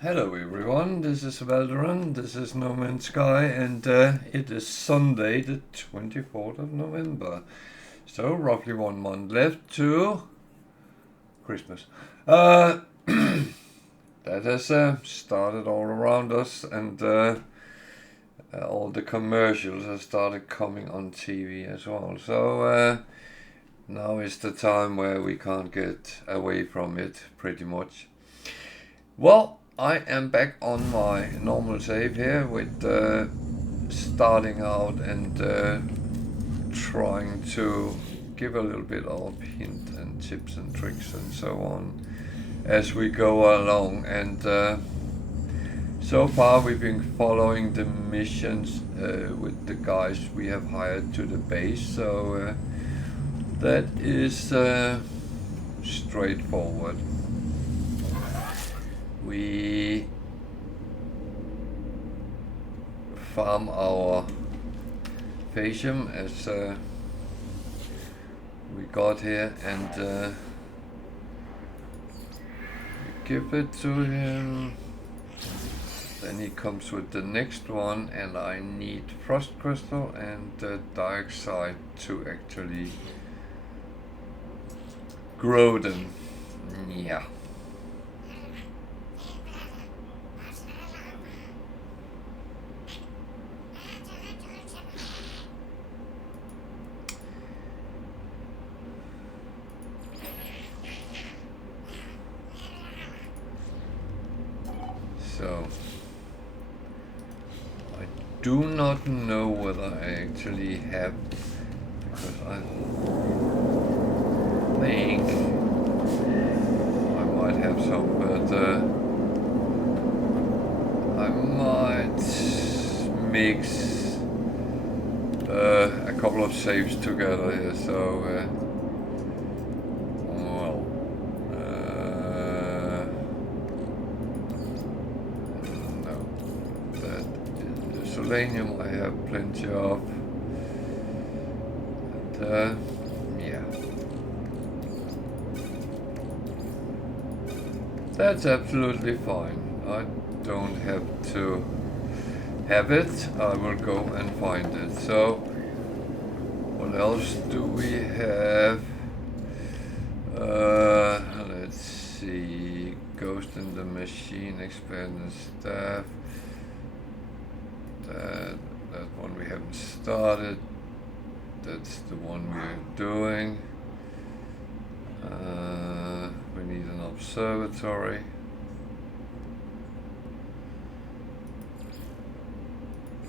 Hello everyone, this is Valderan, this is No Man's Sky, and it is Sunday the 24th of November. So roughly 1 month left to Christmas. That has started all around us, and all the commercials have started coming on TV as well. So now is the time where we can't get away from it, pretty much. Well, I am back on my normal save here with starting out and trying to give a little bit of hint and tips and tricks and so on as we go along. And so far we've been following the missions with the guys we have hired to the base, so that is straightforward. We farm our Phasium as we got here, and we give it to him. Then he comes with the next one, and I need Frost Crystal and Dioxide to actually grow them. Yeah. So I do not know whether I actually have, because I think I might have some, but I might mix a couple of saves together here. So well, no, that is the Solanium I have plenty of, and yeah. That's absolutely fine. I don't have to have it. I will go and find it. So, what else do we have? Let's see. Ghost in the Machine, Expanded Staff. That one we haven't started. That's the one we're doing. We need an observatory.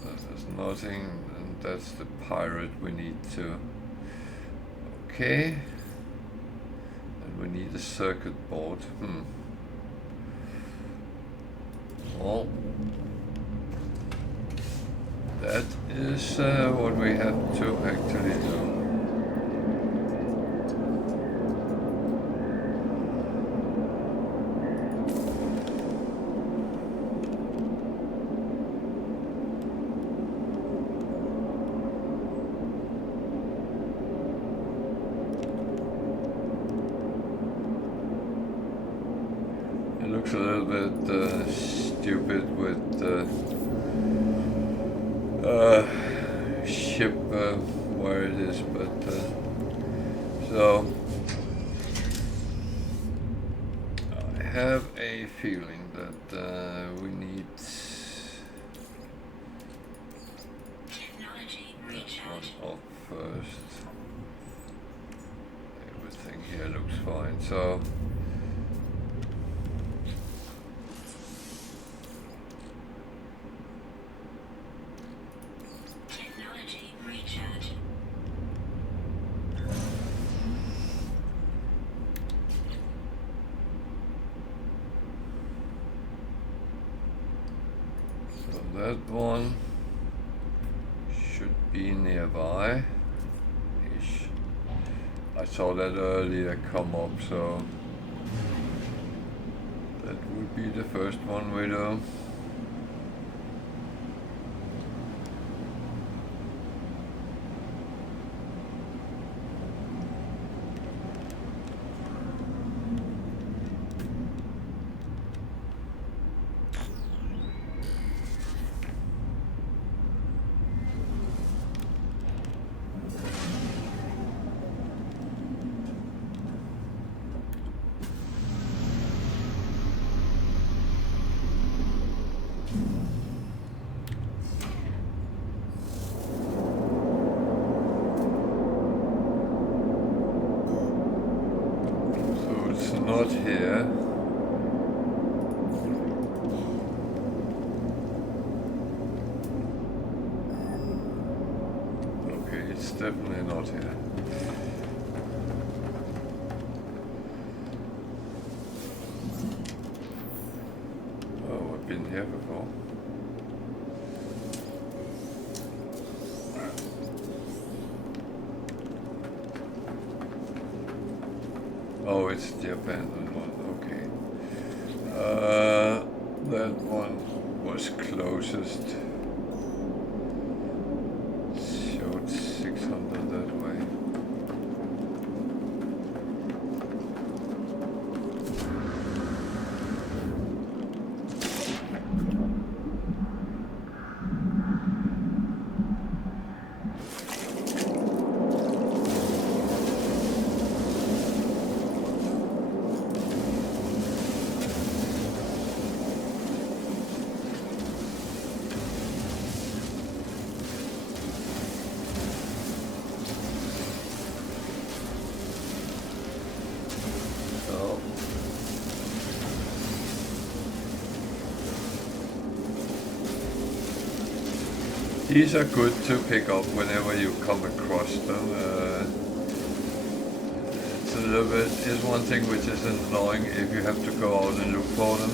There's nothing, and that's the pirate we need to. Okay. And we need a circuit board. Well, that is what we have to actually do. Looks a little bit stupid with the ship where it is, but so I have a feeling that we need one off first. Everything here looks fine, so. That one should be nearby ish. I saw that earlier come up, so that would be the first one we do. not here. Okay, it's definitely not here. Oh, I've been here before. Oh, it's the abandoned one, okay. That one was closest. Showed 600 that way. These are good to pick up whenever you come across them. It's a little bit, is one thing which is annoying if you have to go out and look for them.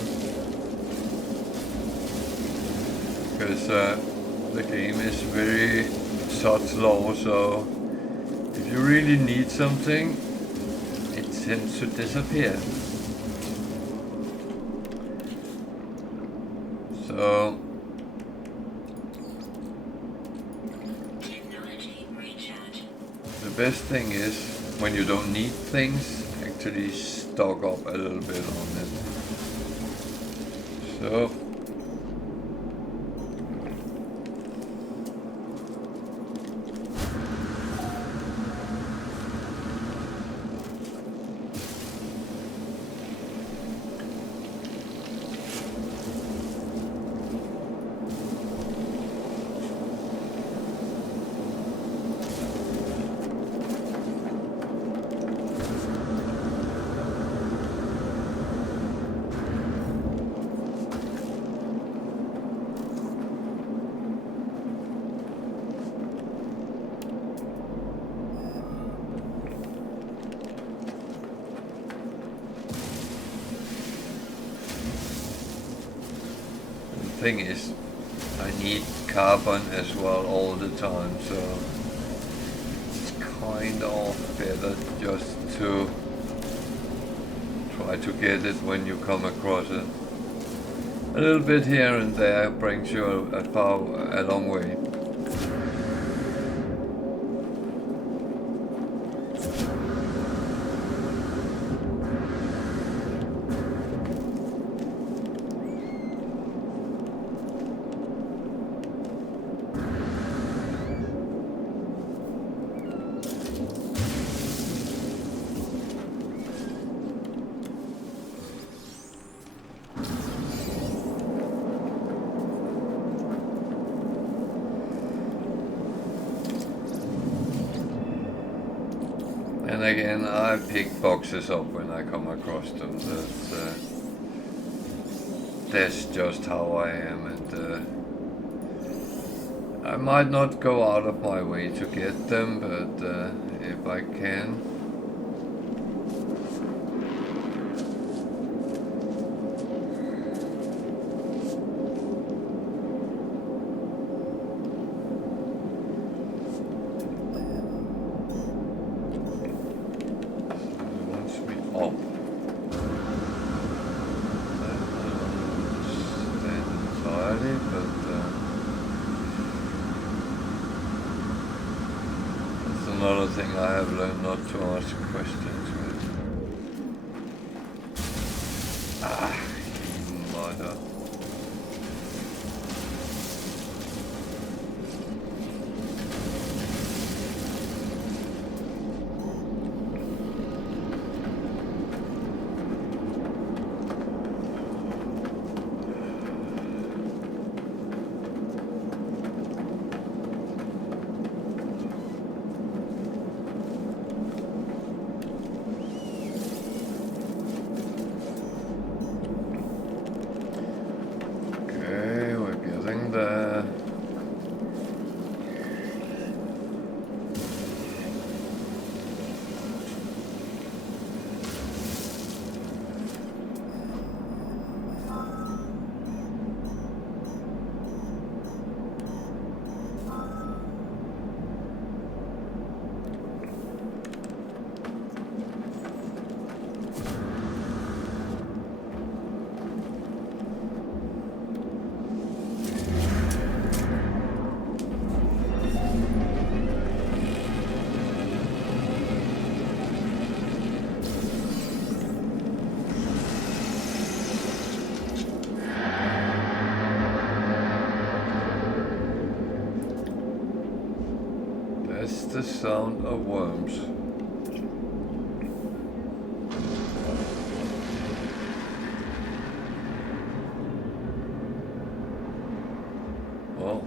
Because the game is very slow, so if you really need something, it tends to disappear. So the best thing is, when you don't need things, actually stock up a little bit on it. So thing is, I need carbon as well all the time, so it's kind of better just to try to get it when you come across it. A little bit here and there brings you a long way. And again, I pick boxes up when I come across them. That's just how I am, and I might not go out of my way to get them, but if I can. Another thing I have learned not to ask questions with. Mother. sound of worms. Well,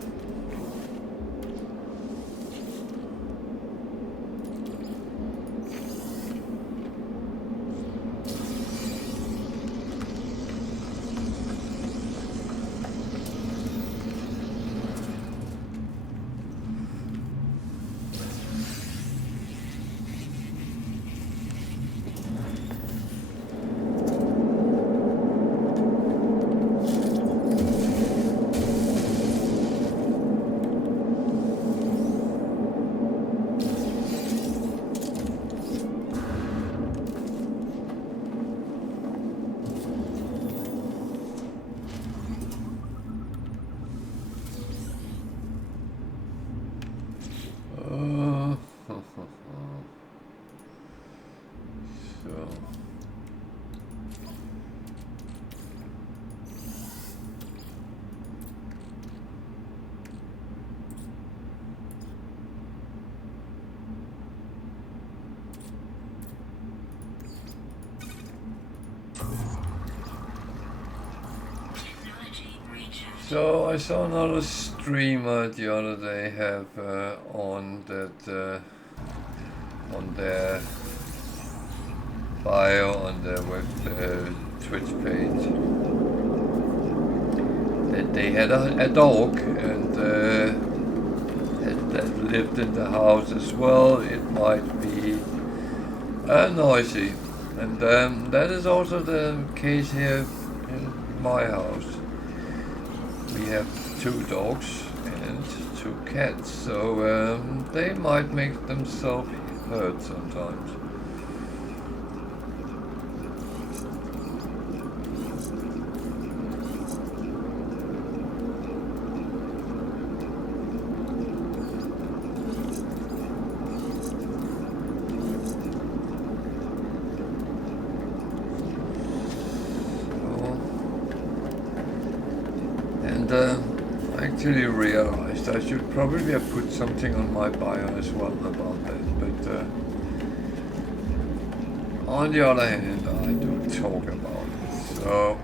so I saw another streamer the other day have on that on their bio on their web Twitch page that they had a dog and that lived in the house as well. It might be noisy, and that is also the case here in my house. We have 2 dogs and 2 cats, so they might make themselves heard sometimes. I actually realized I should probably have put something on my bio as well about that, but on the other hand, I do talk about it, so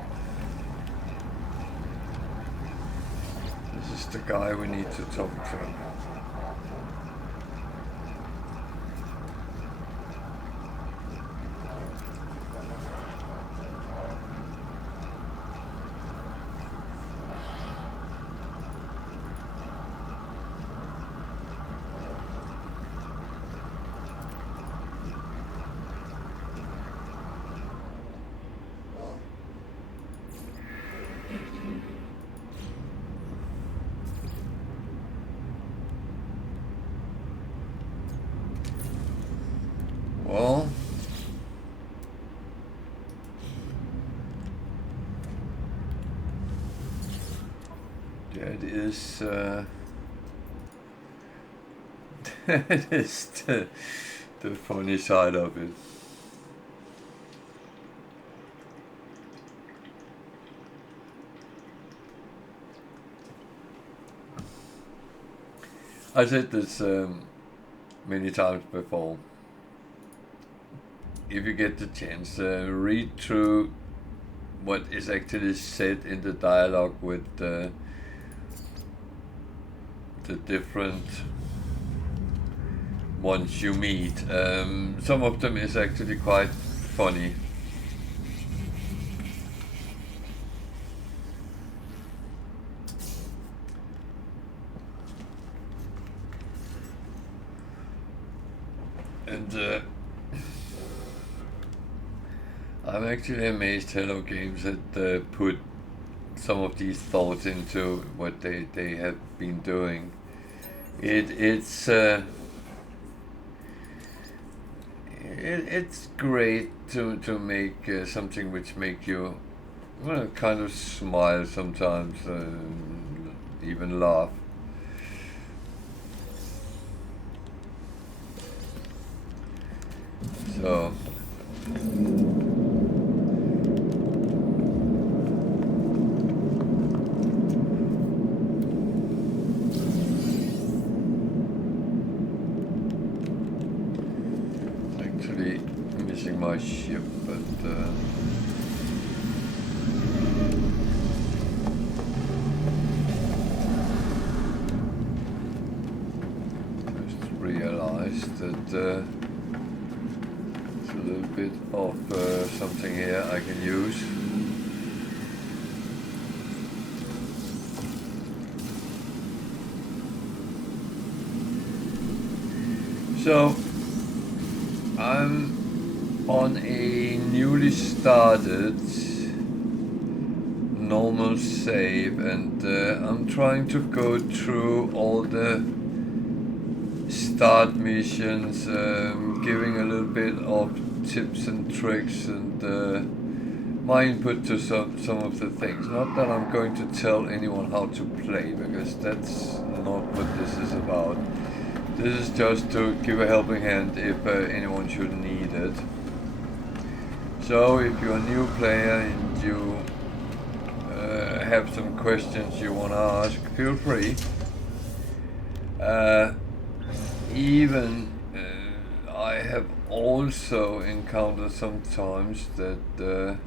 this is the guy we need to talk to. Well, that is that is the funny side of it. I said this many times before. If you get the chance, read through what is actually said in the dialogue with the different ones you meet. Some of them is actually quite funny. And I'm actually amazed Hello Games had put some of these thoughts into what they have been doing. It's great to make something which make you kind of smile sometimes, even laugh. So but just realized that there's a little bit of something here I can use. So I'm on a newly started normal save, and I'm trying to go through all the start missions, giving a little bit of tips and tricks and my input to some of the things. Not that I'm going to tell anyone how to play, because that's not what this is about. This is just to give a helping hand if anyone should need it. So if you're a new player and you have some questions you want to ask, feel free. Even I have also encountered sometimes that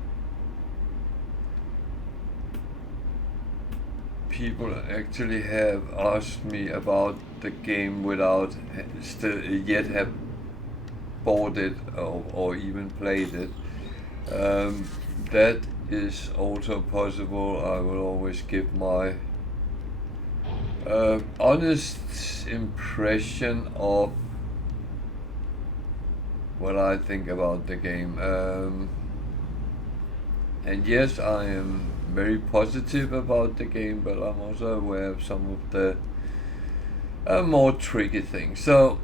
people actually have asked me about the game without still yet have bought it or even played it. That is also possible. I will always give my honest impression of what I think about the game. And yes, I am very positive about the game, but I'm also aware of some of the more tricky things. So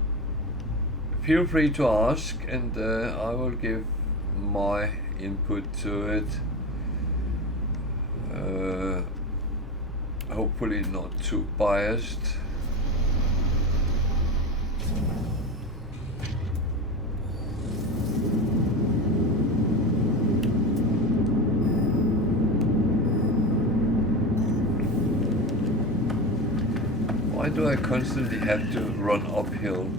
feel free to ask, and I will give my input to it. Hopefully not too biased. Why do I constantly have to run uphill?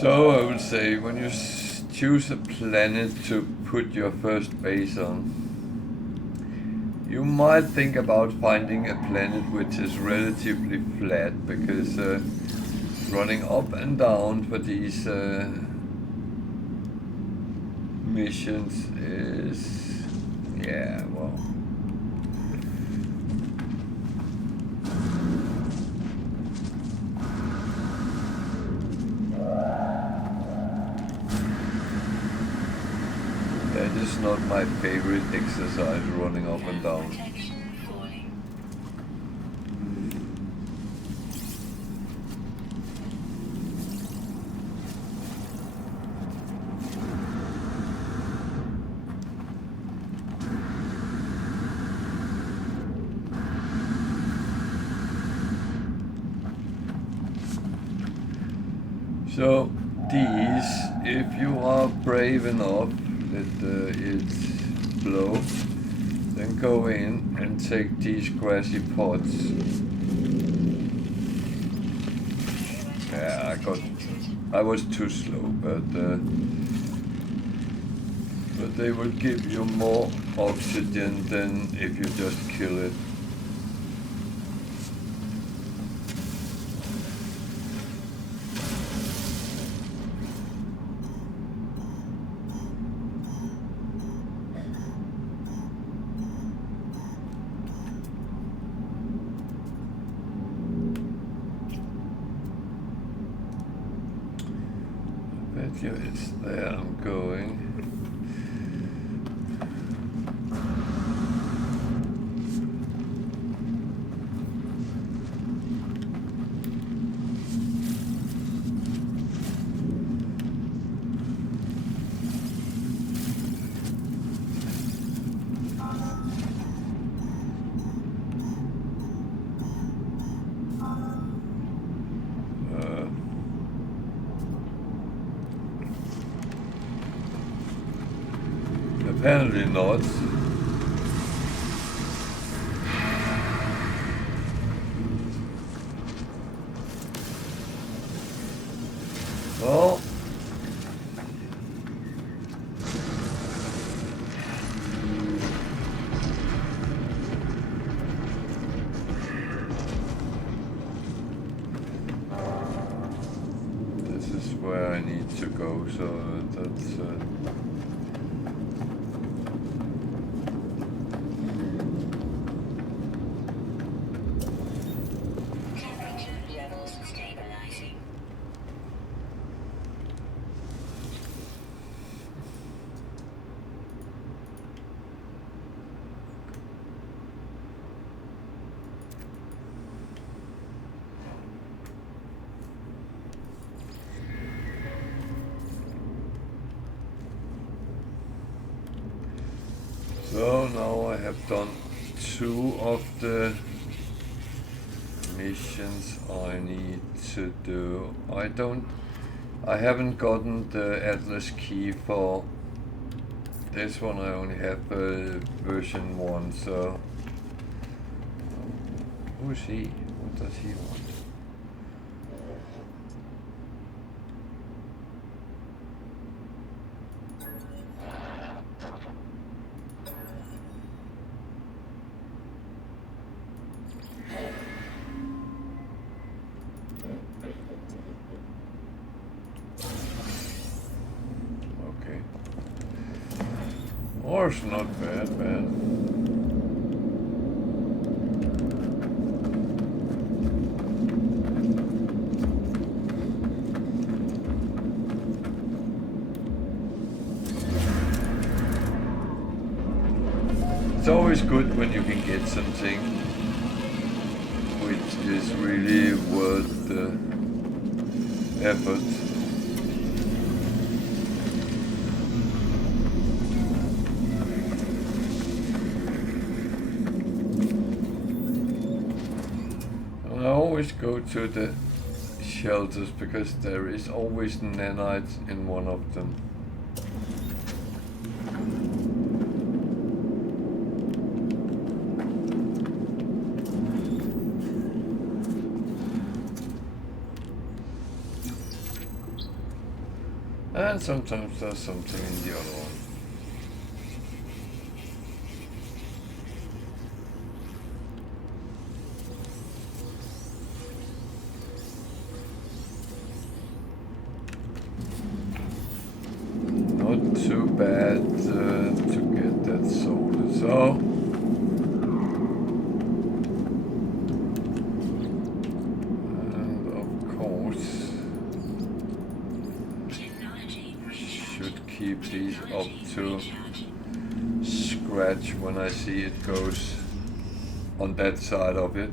So I would say, when you choose a planet to put your first base on, you might think about finding a planet which is relatively flat, because running up and down for these missions is, yeah, well, that is not my favorite exercise, running up and down. So these, if you are brave enough that it's low, then go in and take these grassy pods. Yeah, I was too slow, but they will give you more oxygen than if you just kill it. It's there, I'm going. Apparently not. Well, this is where I need to go, so that's so now I have done 2 of the missions I need to do. I haven't gotten the Atlas key for this one. I only have version 1, so who is he? What does he want? It's not bad, man. It's always good when you can get something which is really worth the effort. I always go to the shelters because there is always nanites in one of them. And sometimes there's something in the other one. Too bad to get that sold. So and of course should keep these up to scratch when I see it goes on that side of it.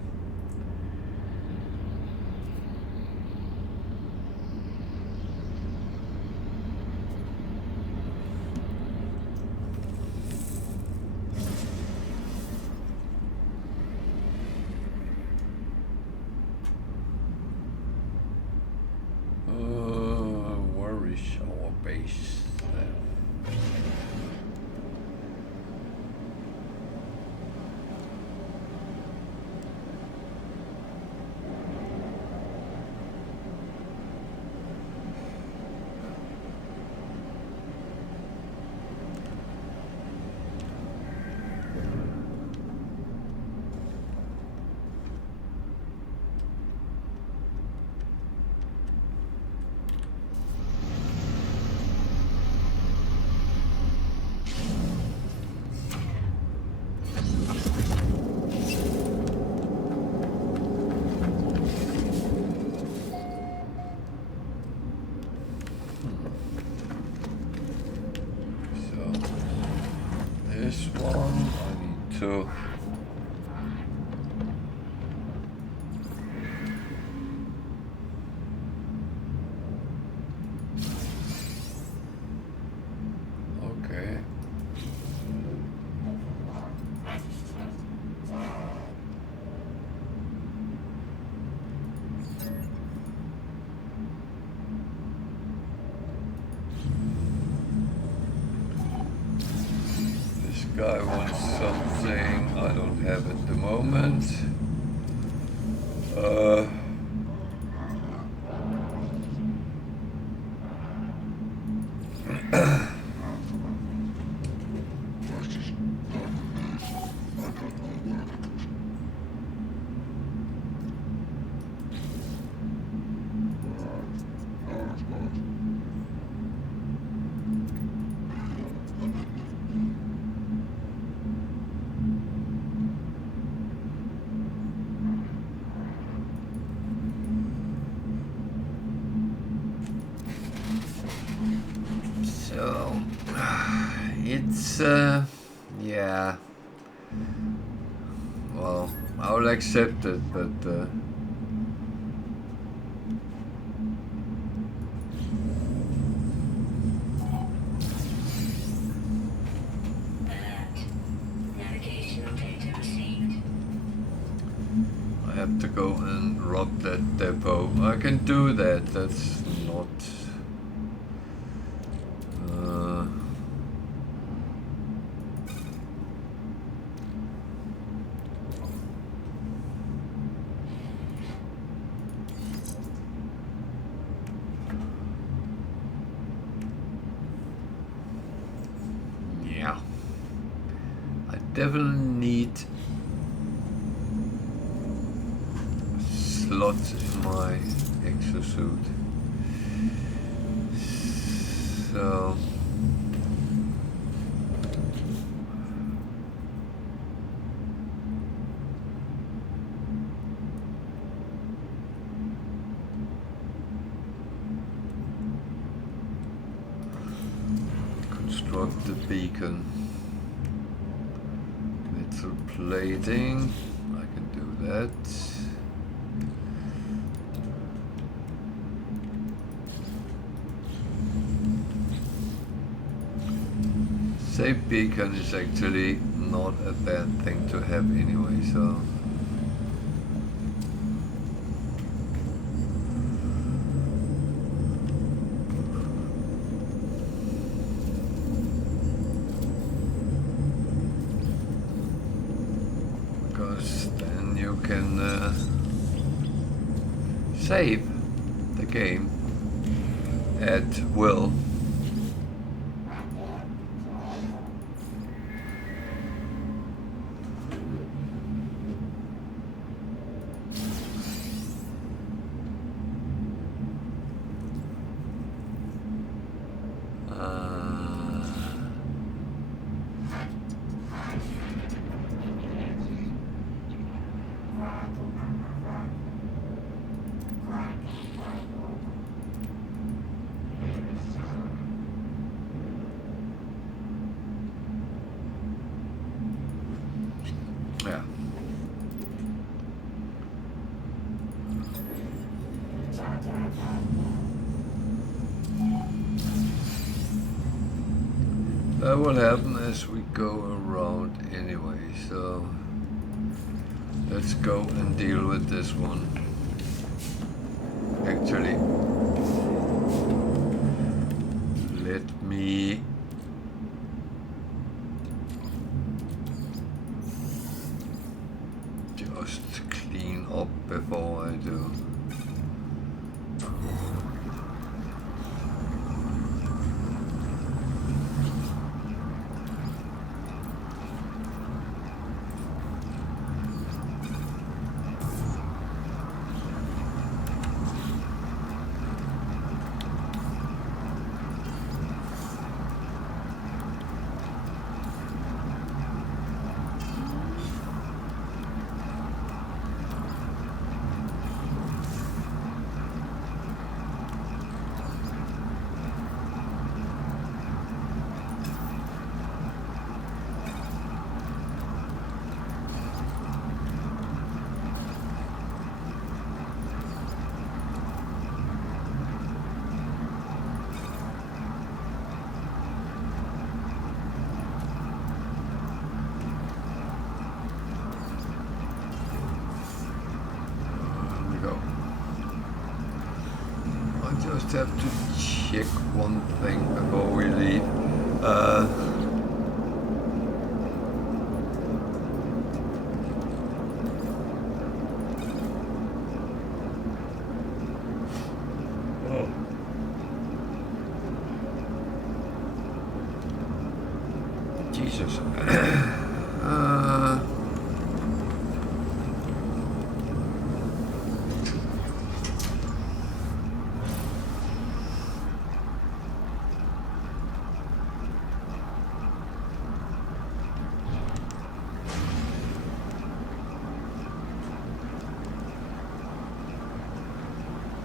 Guy wants something I don't have at the moment. So it's yeah. Well, I'll accept it, but I have to go and rob that depot. I can do that. That's not. Yeah. I definitely need slots in my exosuit. So construct the beacon. Metal plating. I can do that. Safe beacon is actually not a bad thing to have anyway, so because then you can save the game at will. Yeah. That will happen as we go around anyway, so let's go and deal with this one. Actually, let me just clean up before I do. Have to check one thing before we leave. Jesus.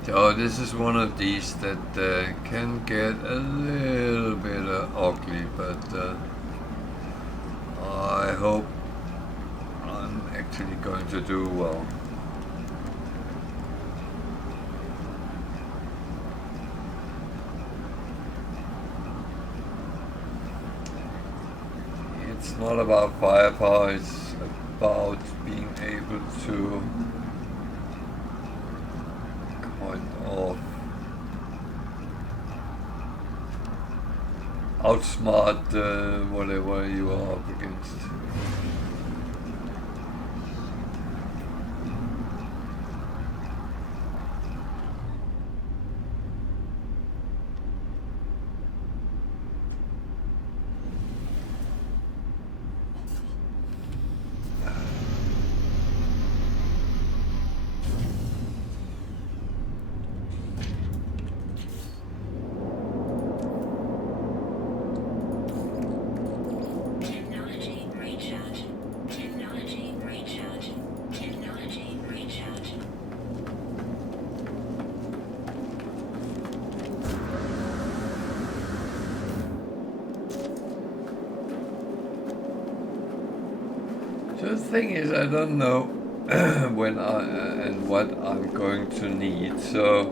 So this is one of these that can get a little bit ugly, but I hope I'm actually going to do well. It's not about firepower, it's about being able to kind of outsmart whatever you are up against. So the thing is, I don't know when and what I'm going to need. So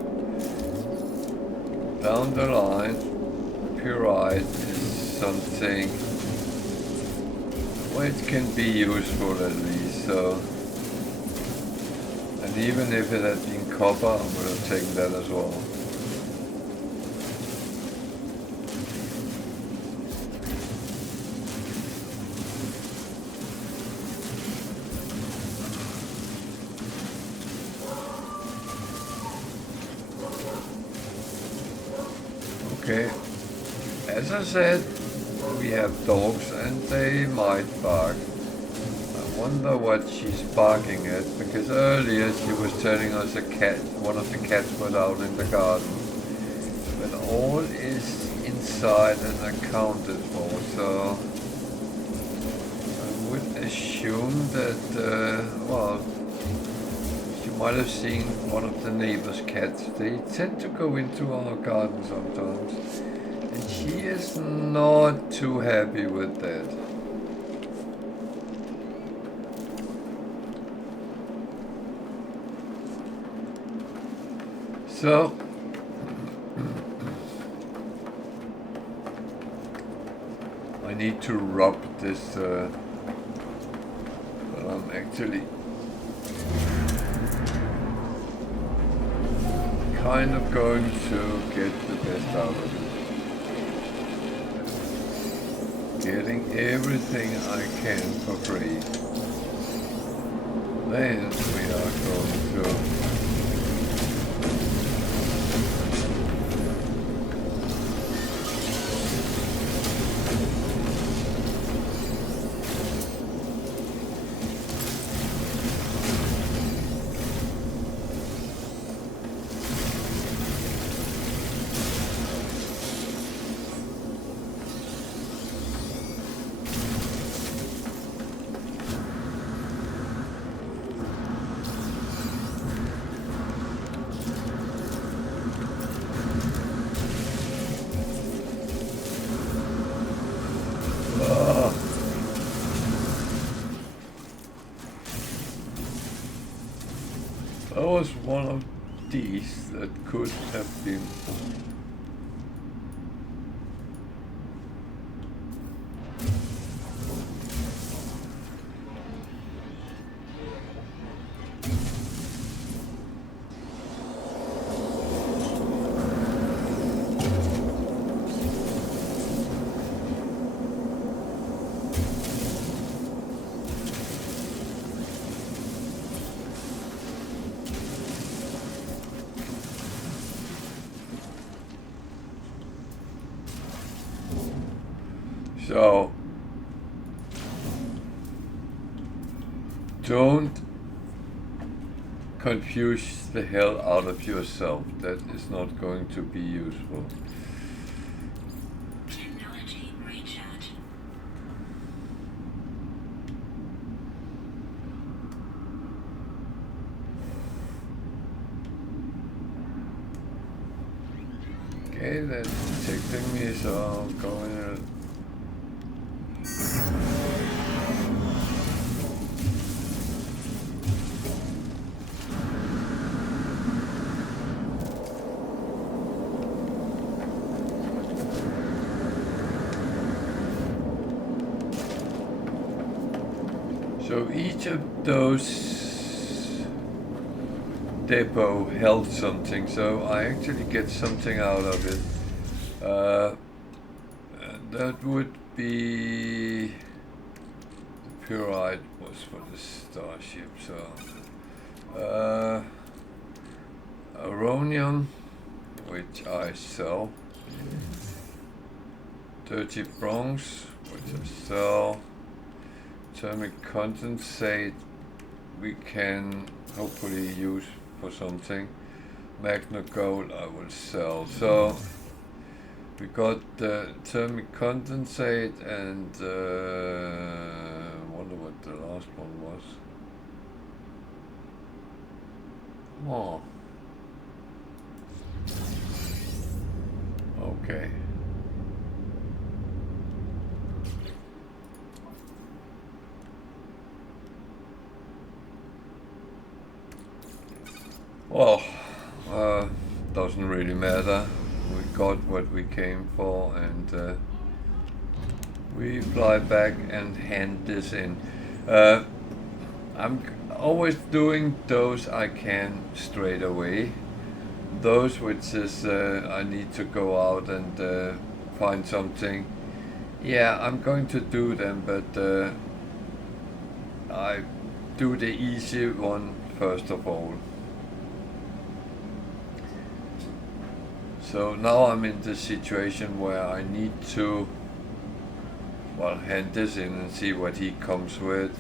down the line, pyrite is something which can be useful at least. So, and even if it had been copper, I would have taken that as well. Okay, as I said, we have dogs and they might bark. I wonder what she's barking at, because earlier she was telling us a cat, one of the cats was out in the garden. But all is inside and accounted for, so I would assume that, well, you might have seen one of the neighbor's cats. They tend to go into our garden sometimes, and she is not too happy with that. So I need to rub this, but I'm actually kind of going to get the best out of it. Getting everything I can for free. Then we are going to that was one of these that could have been. So don't confuse the hell out of yourself. That is not going to be useful. Technology recharge. Okay, that's detecting me, so I'll go in. So each of those depot held something, so I actually get something out of it. That would be the pyrite was for the starship, so uranium, which I sell, dirty bronze, which I sell. Thermic condensate we can hopefully use for something. Magna gold I will sell. So we got the thermic condensate and wonder what the last one was. Oh. Okay. Well, doesn't really matter. We got what we came for, and we fly back and hand this in. I'm always doing those I can straight away. Those which is I need to go out and find something. Yeah, I'm going to do them, but I do the easy one first of all. So now I'm in the situation where I need to, well, hand this in and see what he comes with.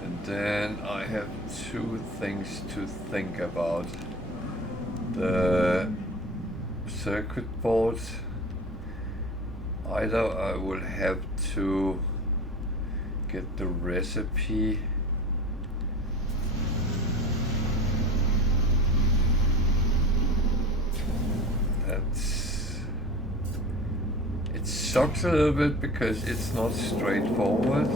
And then I have two things to think about. The circuit board. Either I will have to get the recipe. It sucks a little bit because it's not straightforward.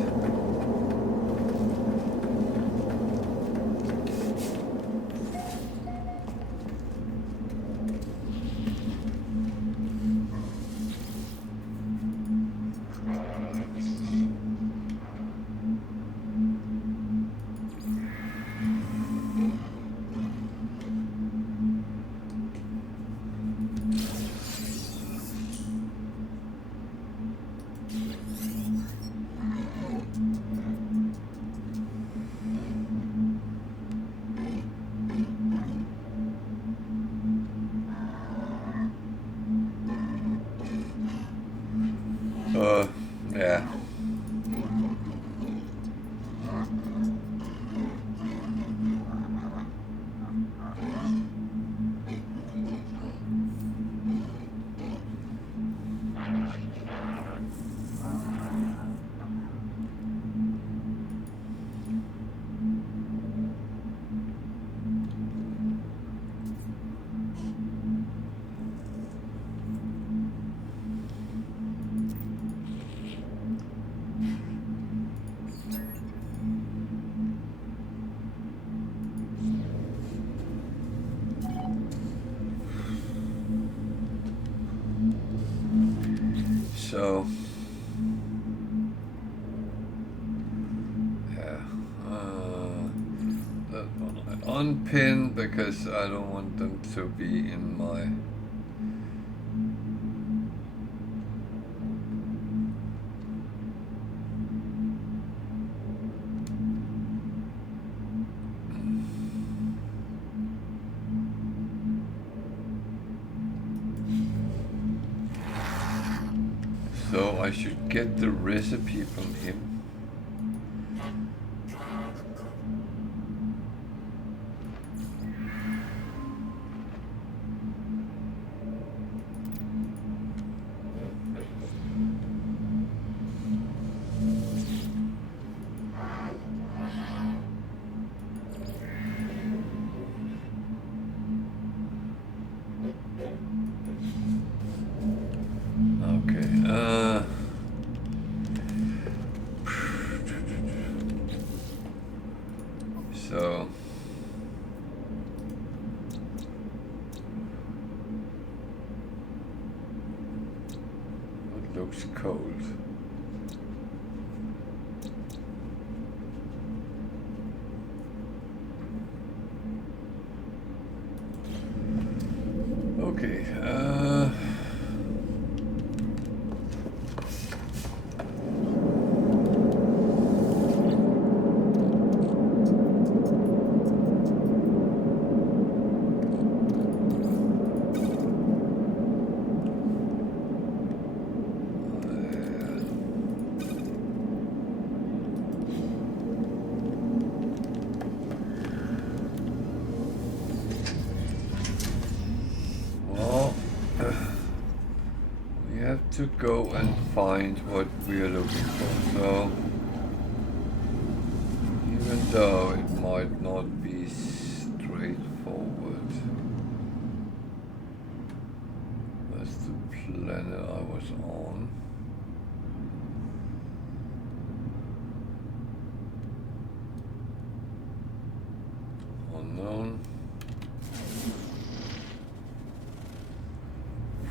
Yeah. So, yeah, that one I unpin because I don't want them to be in my So I should get the recipe from him. looks cold. Okay. Well, we have to go and find what we are looking for. So, even though it might not be straightforward, that's the planet I was on. Unknown.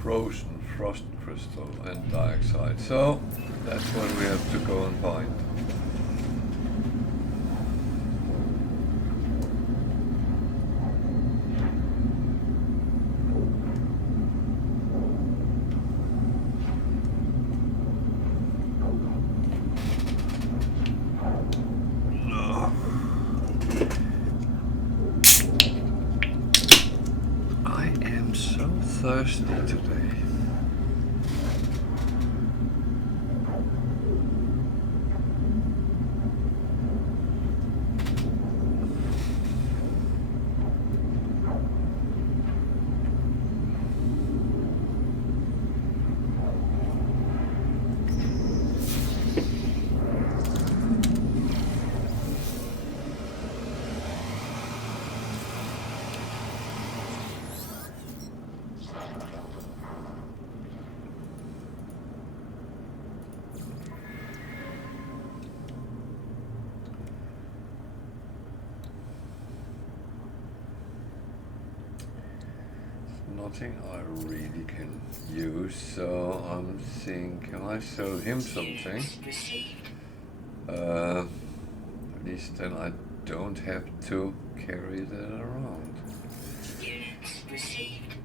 Frozen frost crystal and dioxide. So that's what we have to go and find. I am so thirsty today. Nothing I really can use, so I'm seeing, can I sell him something? At least then I don't have to carry that around. Units received.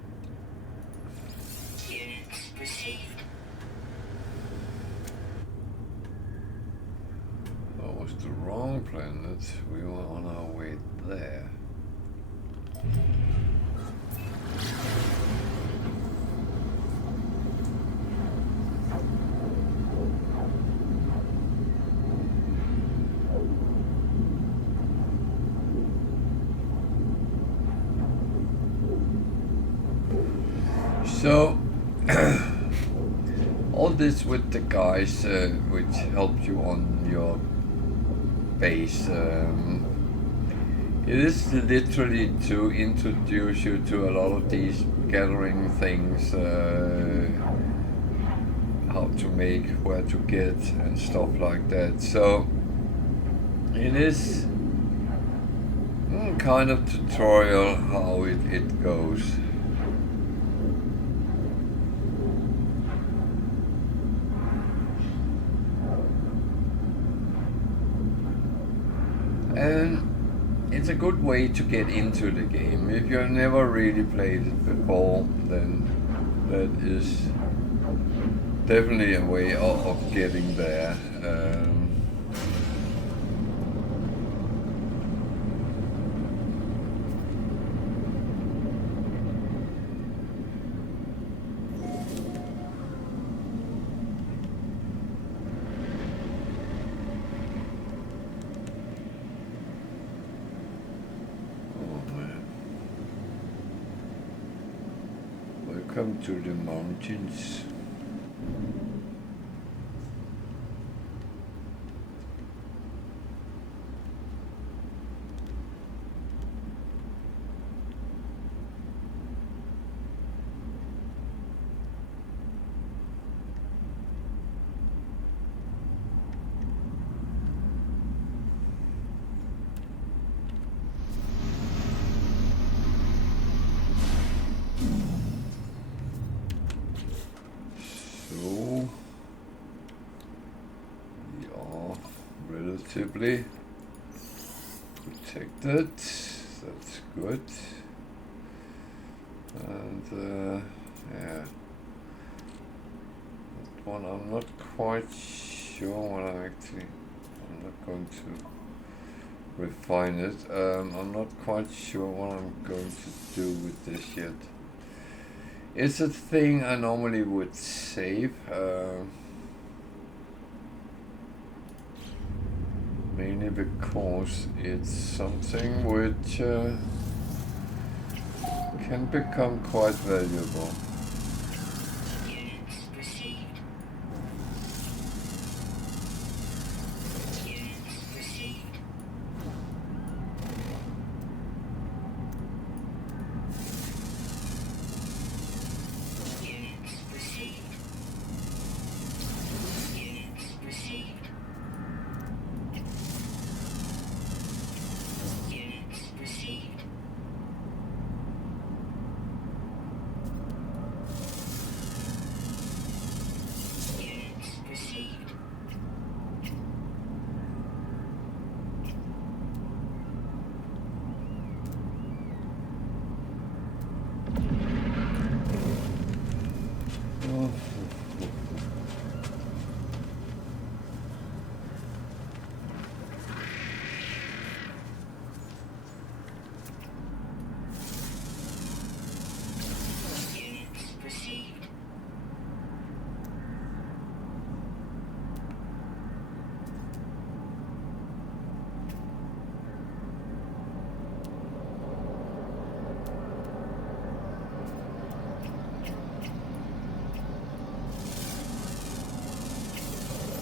Units received. That was the wrong planet. We were on our way there. So, all this with the guys which help you on your base, it is literally to introduce you to a lot of these gathering things, how to make, where to get, and stuff like that. So, it is kind of tutorial how it goes. And it's a good way to get into the game. If you've never really played it before, then that is definitely a way of getting there. Welcome to the mountains. doubly protected. That's good. And yeah, that one I'm not quite sure what I'm not going to refine it. I'm not quite sure what I'm going to do with this yet. It's a thing I normally would save, mainly because it's something which can become quite valuable. Units received. Units received. Units received. Units received. Units received. Units received. Oh. Units received.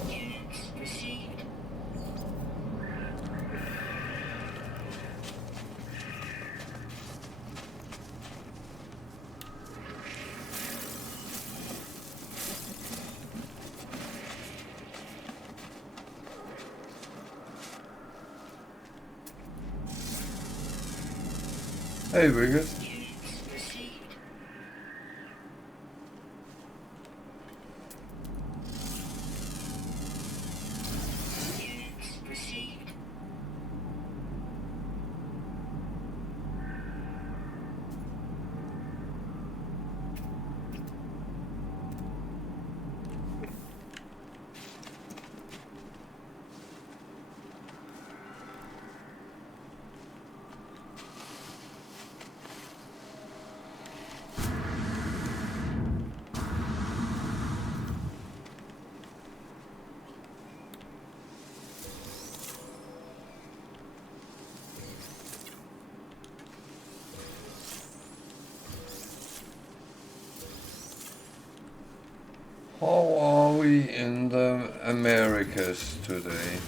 Units received. Hey, Wiggles. Units received. Units received. How are we in the Americas today?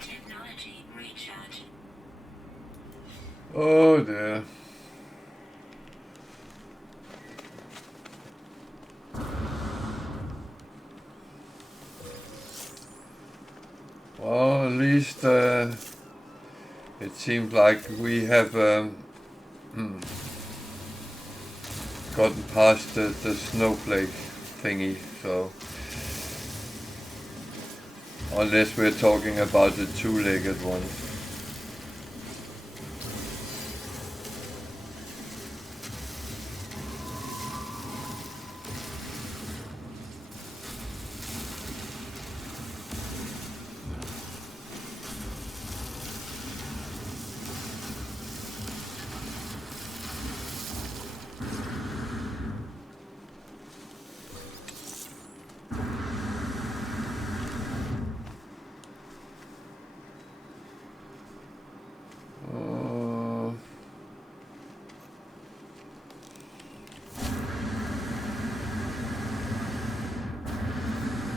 Technology recharge. Oh dear. Well, at least it seems like we have gotten past the snowflake thingy, so unless we're talking about the two-legged one.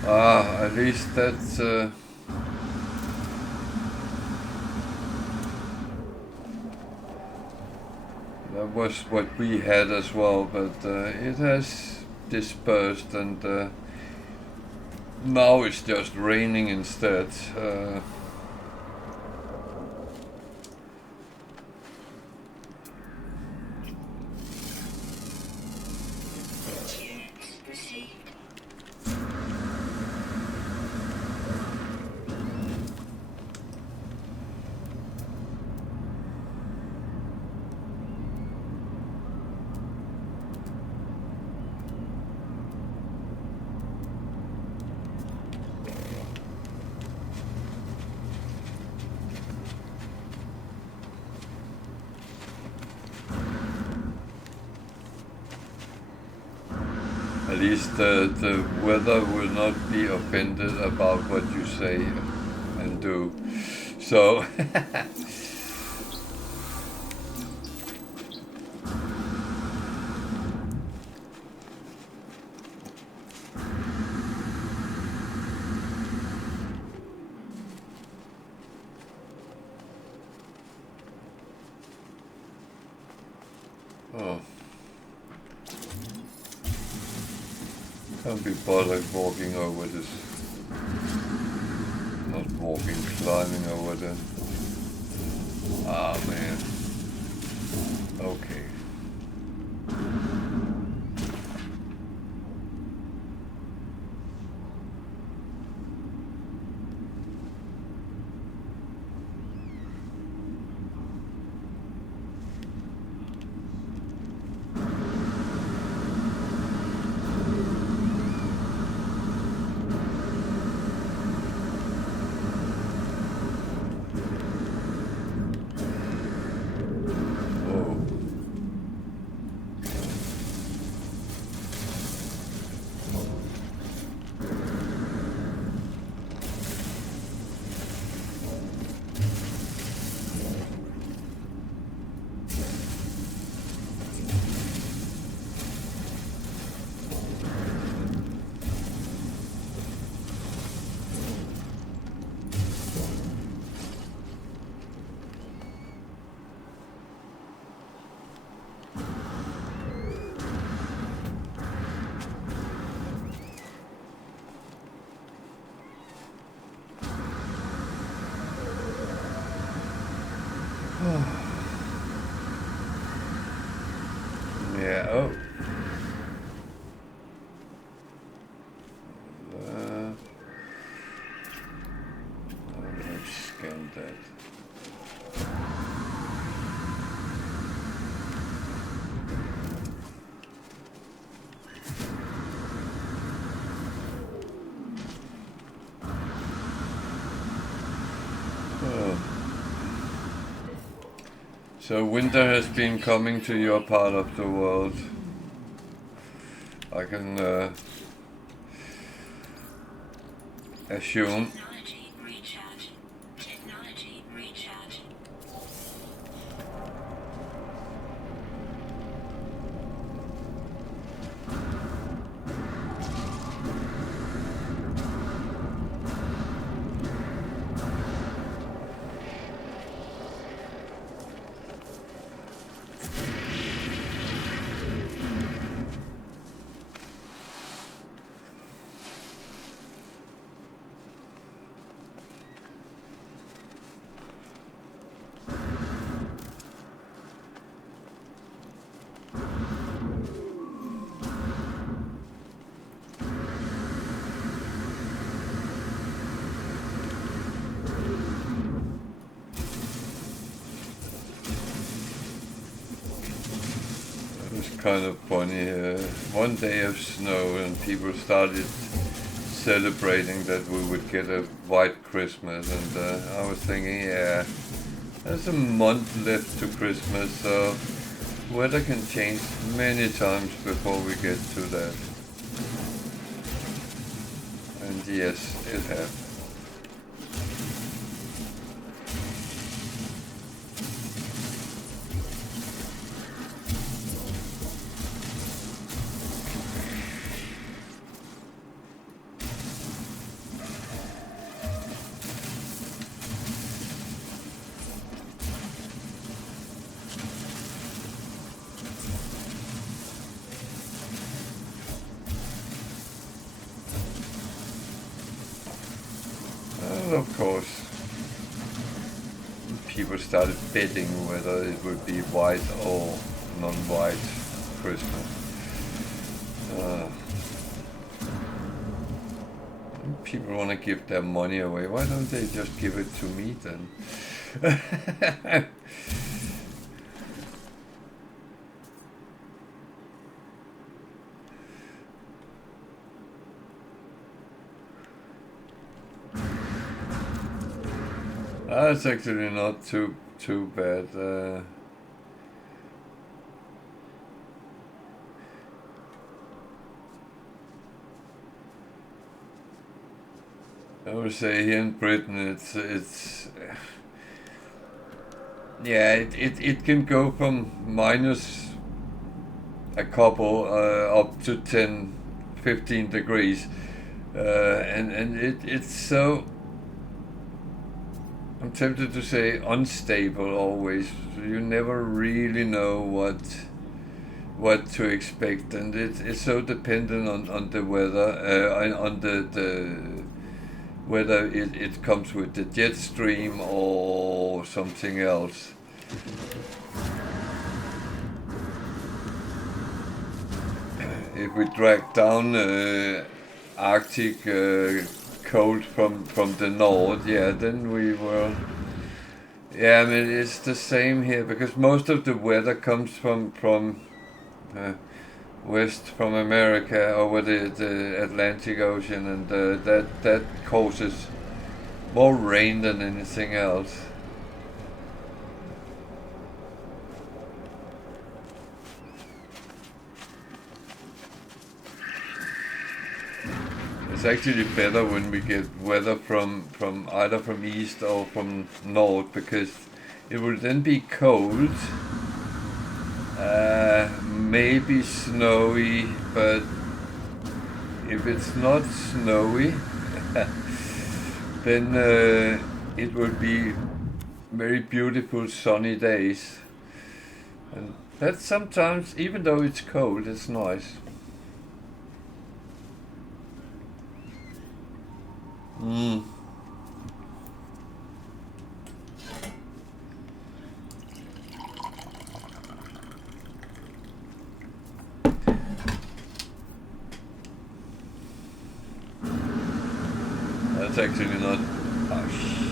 At least that's that was what we had as well, but it has dispersed, and now it's just raining instead. Units received. At least the weather will not be offended about what you say and do. So, oh, can't be bothered walking over this. Not walking, climbing over the. Ah, man. Okay. Whoa. Yeah, oh. Let's scan that. Oh. So winter has been coming to your part of the world. I can assume. Technology recharging. Technology recharging. It was kind of funny. One day of snow, and people started celebrating that we would get a white Christmas, and I was thinking, yeah, there's a month left to Christmas, so weather can change many times before we get to that. And yes, it has. of course, people started betting whether it would be white or non-white Christmas. People want to give their money away. Why don't they just give it to me then? That's actually not too bad. I would say here in Britain, it's yeah, it can go from minus a couple up to 10, 15 degrees, and it's so, I'm tempted to say, unstable always. You never really know what to expect, and it's so dependent on the weather, on the whether it comes with the jet stream or something else. If we drag down Arctic cold from the north, yeah, then we will. Yeah, I mean it's the same here because most of the weather comes from west from America over the Atlantic Ocean, and that causes more rain than anything else. It's actually better when we get weather from either from east or from north, because it will then be cold. Maybe snowy, but if it's not snowy, then it will be very beautiful sunny days. And that's sometimes, even though it's cold, it's nice. That's actually not. Oh, shit.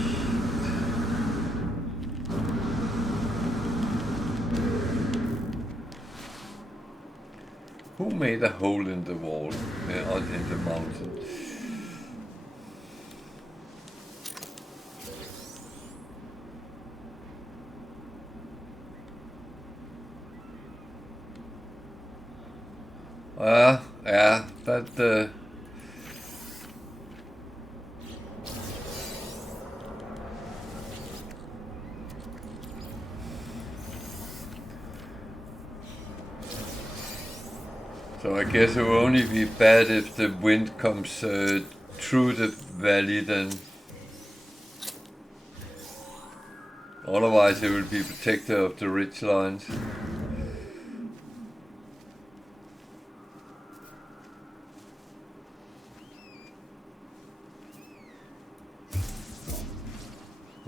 Who made a hole in the wall in the mountain? Yeah, that. So I guess it will only be bad if the wind comes through the valley then. Otherwise it will be protected of the ridge lines.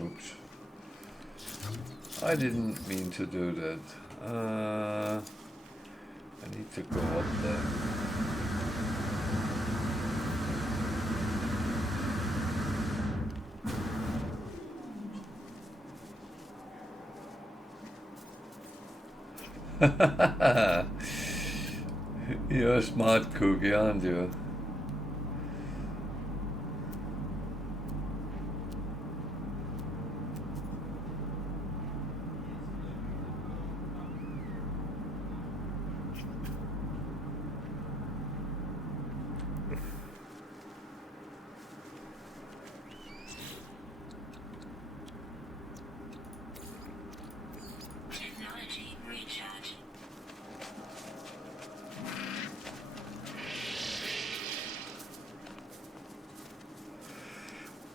Oops. I didn't mean to do that. I need to go up there. You're a smart cookie, aren't you? Technology recharge.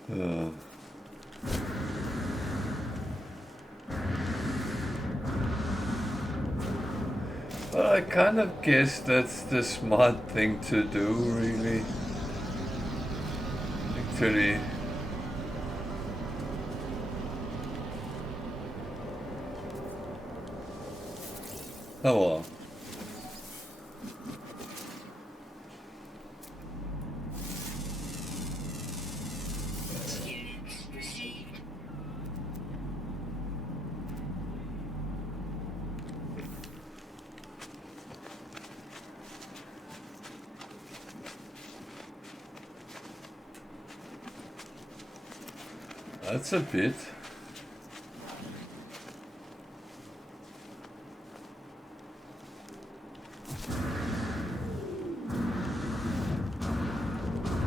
Well, I kind of guess that's the smart thing to do, really. Actually, Oh well. That's a bit.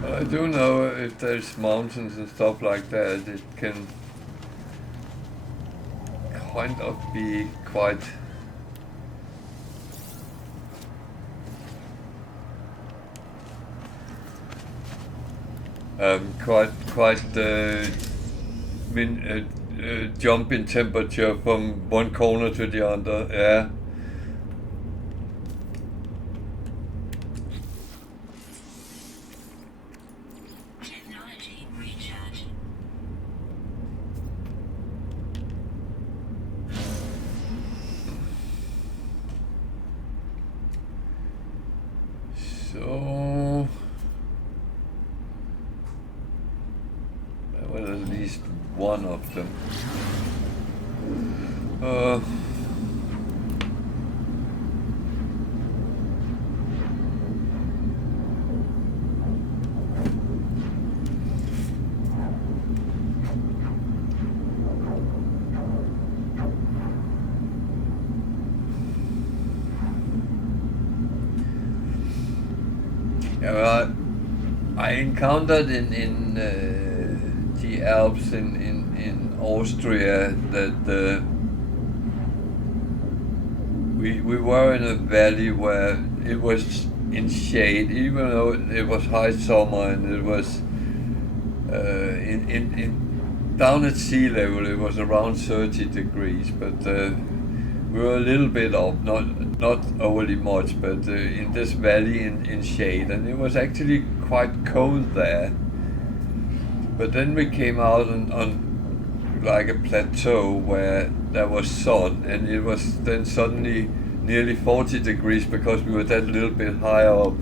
I do know if there's mountains and stuff like that, it can kind of be quite jump in temperature from one corner to the other. Yeah. Technology recharge. So there was at least one of them. Yeah, well, I encountered in the Alps in Austria that we were in a valley where it was in shade, even though it was high summer and it was in down at sea level it was around 30 degrees, but we were a little bit up, not overly much, but in this valley in shade, and it was actually quite cold there. But then we came out on like a plateau where there was sun, and it was then suddenly nearly 40 degrees because we were that little bit higher up.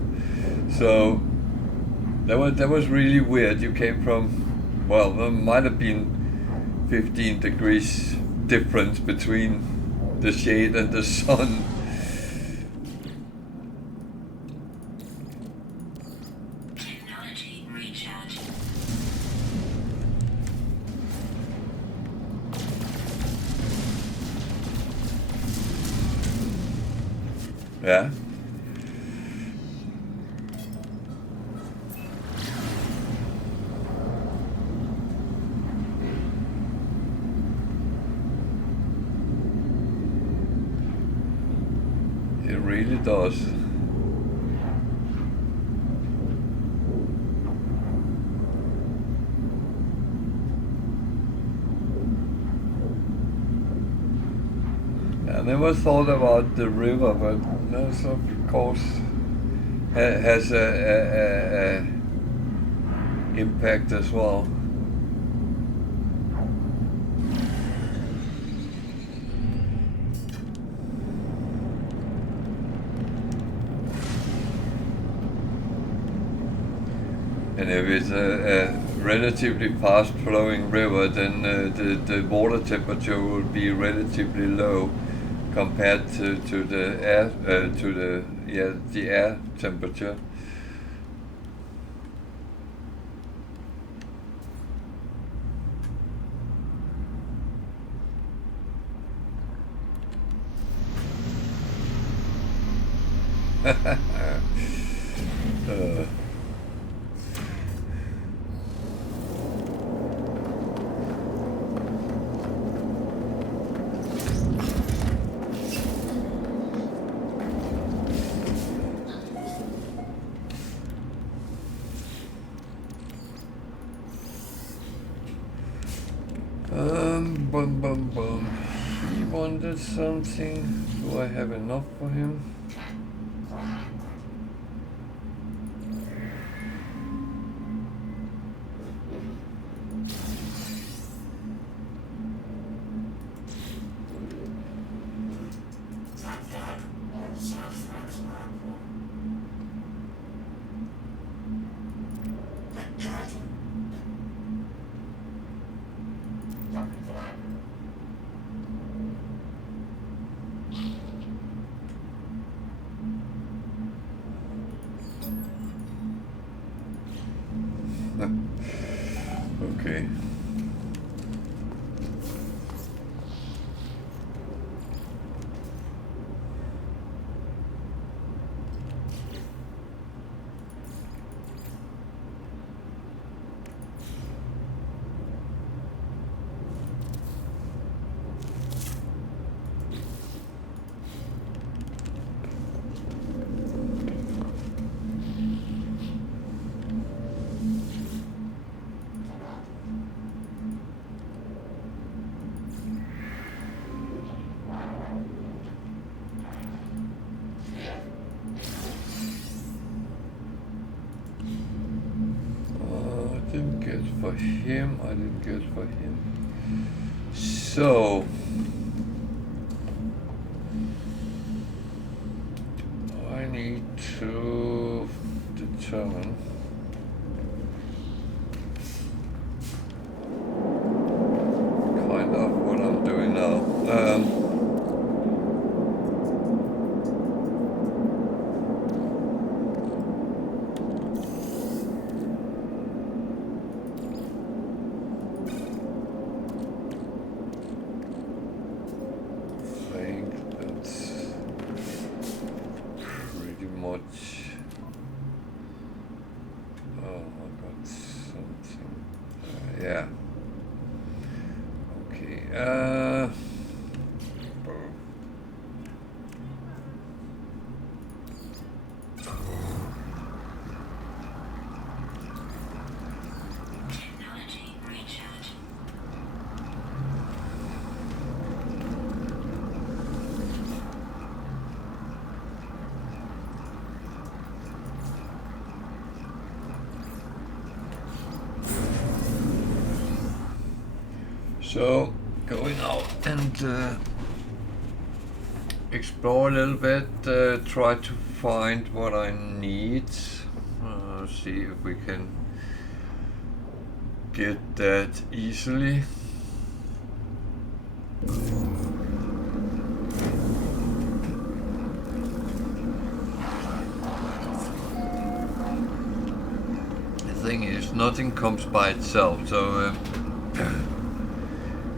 So that was really weird. You came from, well, there might have been 15 degrees difference between the shade and the sun. Technology recharge. Yeah. It really does. I never thought about the river, but that's of course has a impact as well. And if it's a relatively fast-flowing river, then the water temperature will be relatively low compared to the air the air temperature. Bum. He wanted something. Do I have enough for him? Okay. I didn't get for him. I didn't get for him. So I need to determine kind of what I'm doing now. I think that's pretty much. Oh, I got something. Yeah. Okay. Technology recharge. So going out and explore a little bit, try to find what I need, see if we can get that easily. The thing is, nothing comes by itself, so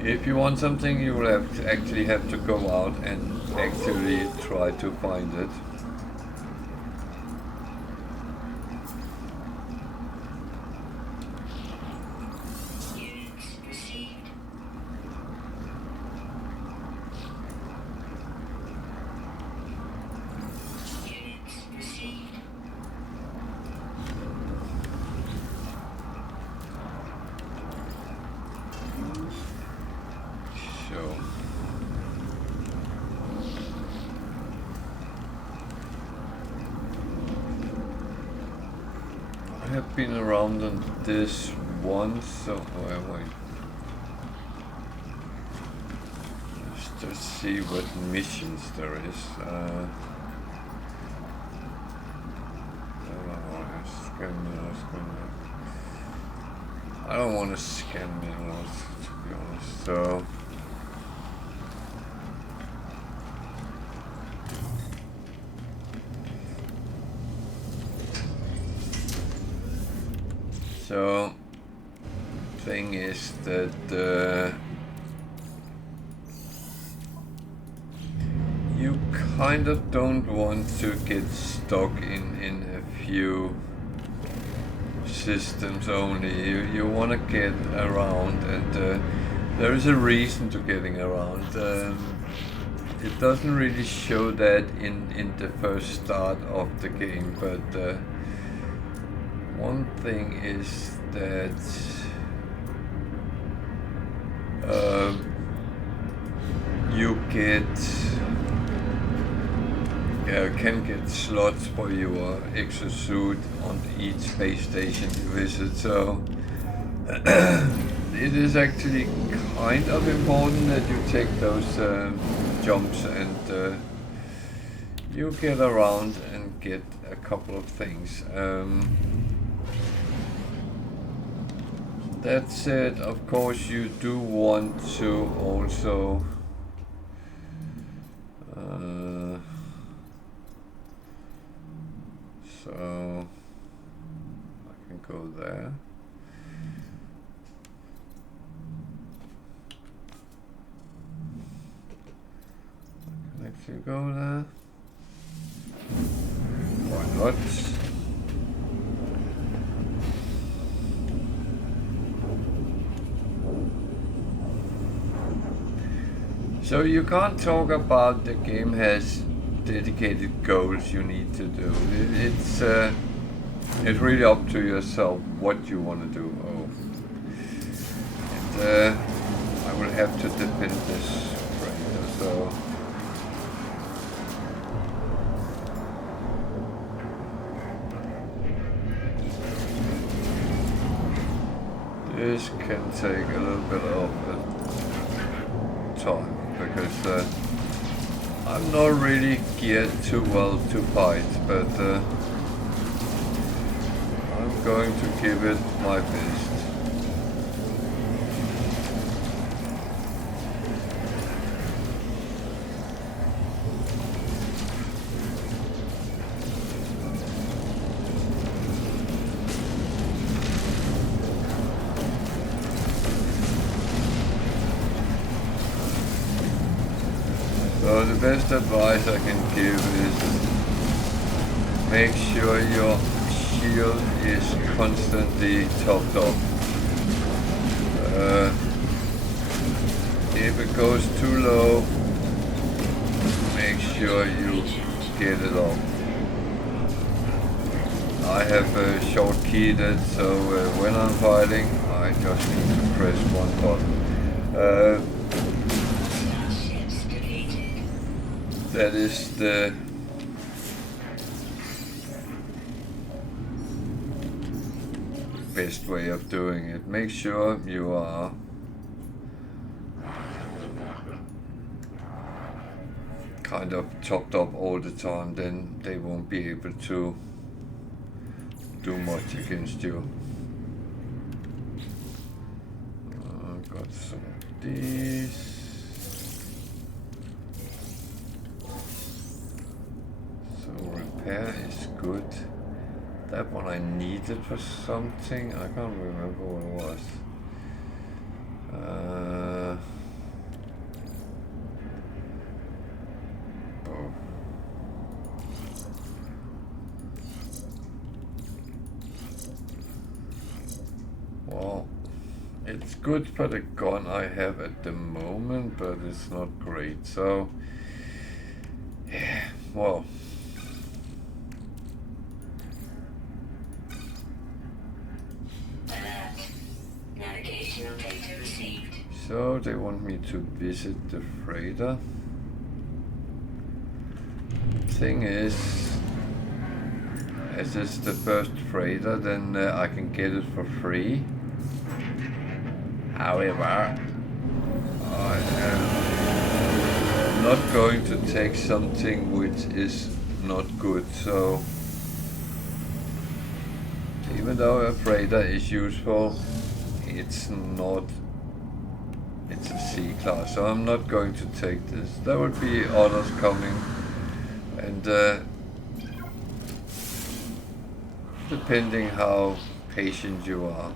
if you want something, you will actually have to go out and actually try to find it. Units received. Units received. So I have been around on this once, so wait. Let's just see what missions there is. I don't want to scan minerals, to be honest. So thing is that you kind of don't want to get stuck in a few systems only. You want to get around, and there is a reason to getting around. It doesn't really show that in the first start of the game, but one thing is that you can get slots for your exosuit on each space station you visit, so it is actually kind of important that you take those jumps and you get around and get a couple of things. That said, of course, you do want to also so I can go there. you go there? Why not? So you can't talk about the game has dedicated goals you need to do. It's really up to yourself what you want to do. Oh, and I will have to defend this freighter. So this can take a little bit of time. Because I'm not really geared too well to fight, but I'm going to give it my best. So the best advice I can give is make sure your shield is constantly topped up. If it goes too low, make sure you get it up. I have short-keyed it, so when I'm fighting, I just need to press one button. That is the best way of doing it. Make sure you are kind of topped up all the time, then they won't be able to do much against you. Got some of these. Repair is good. That one I needed for something. I can't remember what it was. Well, it's good for the gun I have at the moment, but it's not great. So, yeah, well. So they want me to visit the freighter. Thing is, as it's the first freighter, then I can get it for free. However, I am not going to take something which is not good. So even though a freighter is useful, it's not. It's a C class, so I'm not going to take this. There would be others coming, and depending how patient you are,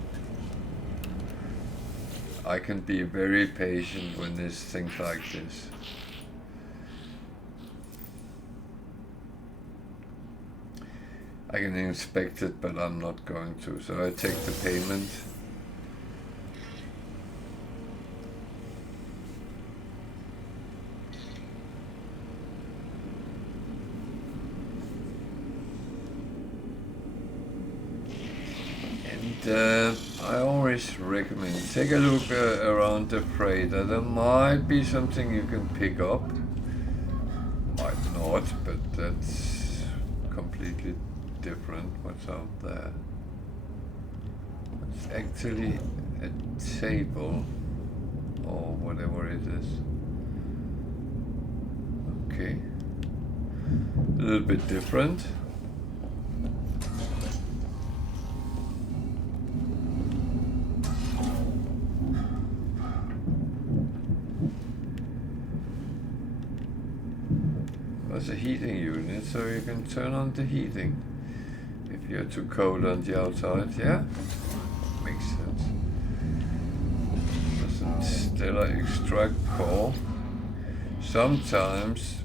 I can be very patient when there's things like this. I can inspect it, but I'm not going to, so I take the payment. I always recommend take a look around the freighter. There might be something you can pick up, might not, but that's completely different. What's out there? It's actually a table or whatever it is. Okay, a little bit different. There's a heating unit, so you can turn on the heating if you're too cold on the outside. Yeah, makes sense. There's a stellar extract core. Sometimes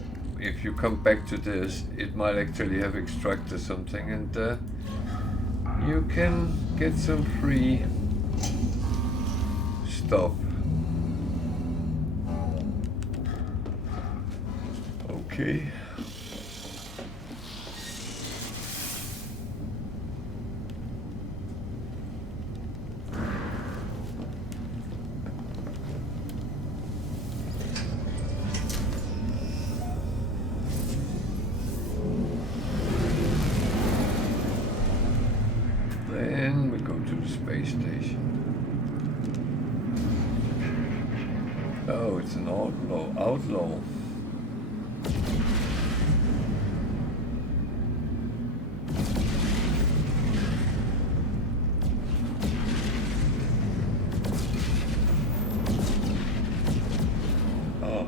if you come back to this, it might actually have extracted something, and you can get some free stuff. Okay. Then we go to the space station. Oh, it's an outlaw. Oh.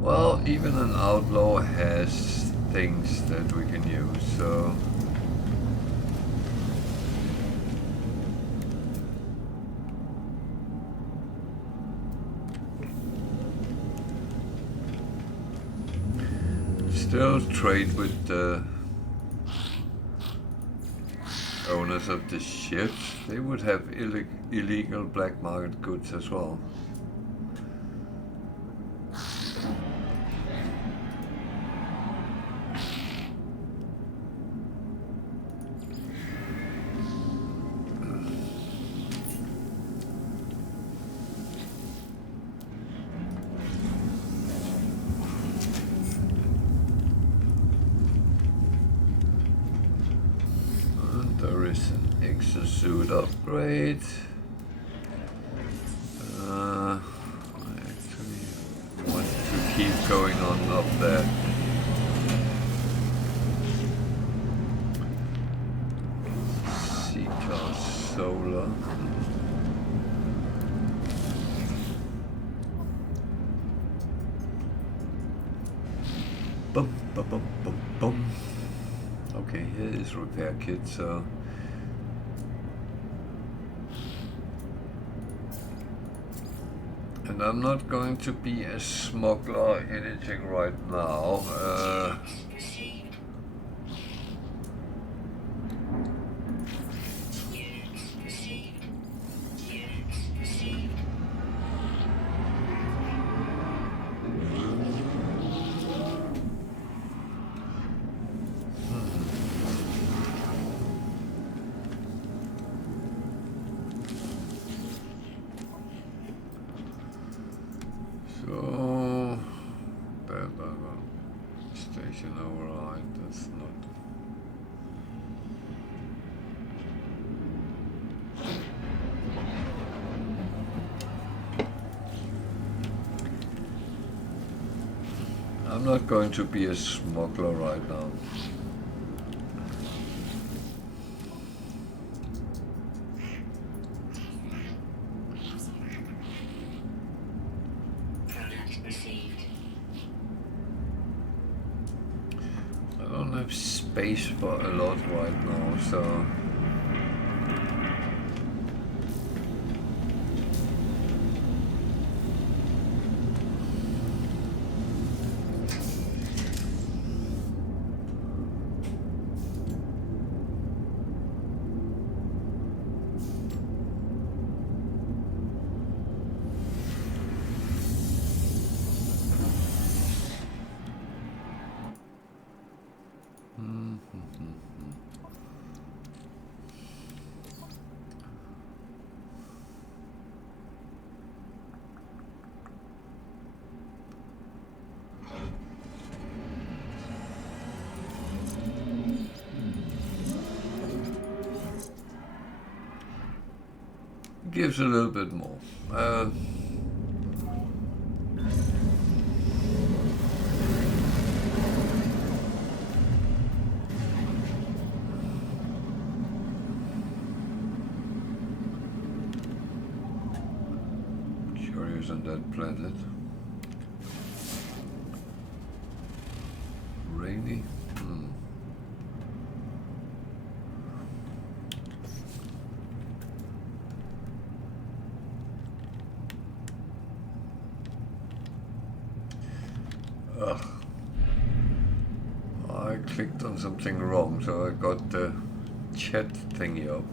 Well, even an outlaw has things that we can use, so... Still trade with the owners of the ships. They would have illegal black market goods as well. There is an exosuit upgrade. I actually want to keep going on up there. C-class solar. Bum, bum, bum, bum, bum. Okay, here is repair kit, so... And I'm not going to be a smuggler or anything right now. Received. Units received. Units received. So... Station override, that's not... I'm not going to be a smuggler right now. Product received. I don't have space for a lot right now, so... Gives a little bit more. Curious on that planet. Ugh. I clicked on something wrong, so I got the chat thingy up.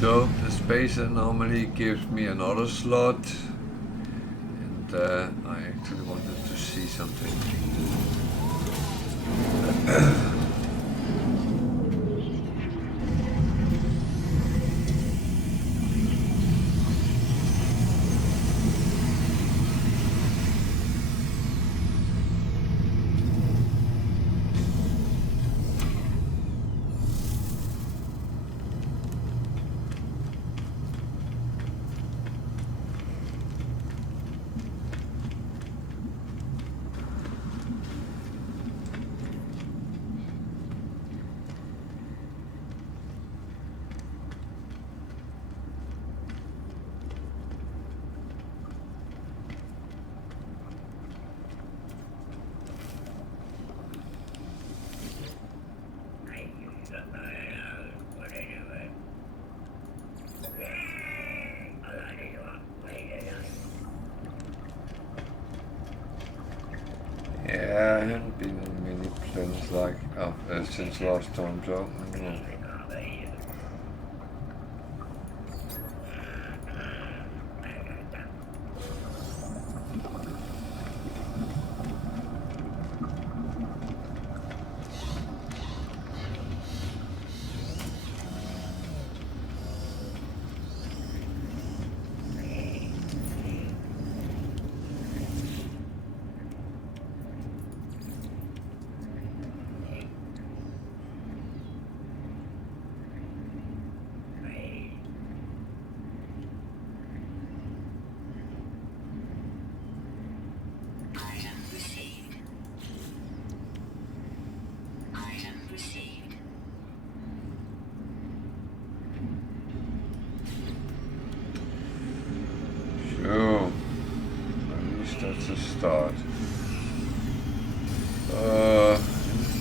So the spacer normally gives me another slot, and I actually wanted to see something. Yeah, I haven't been in many planets like since last time, so I don't know. Item received. Item received. So, at least that's a start.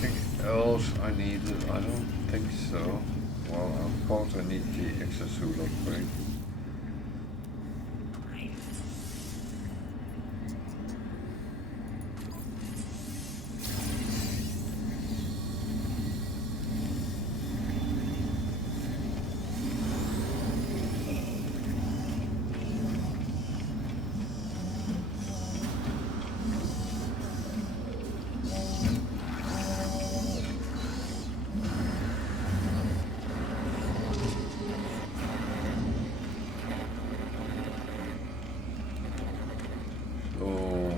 Anything else I needed? I don't think so. Well, of course I need the exosuit upgrade. So,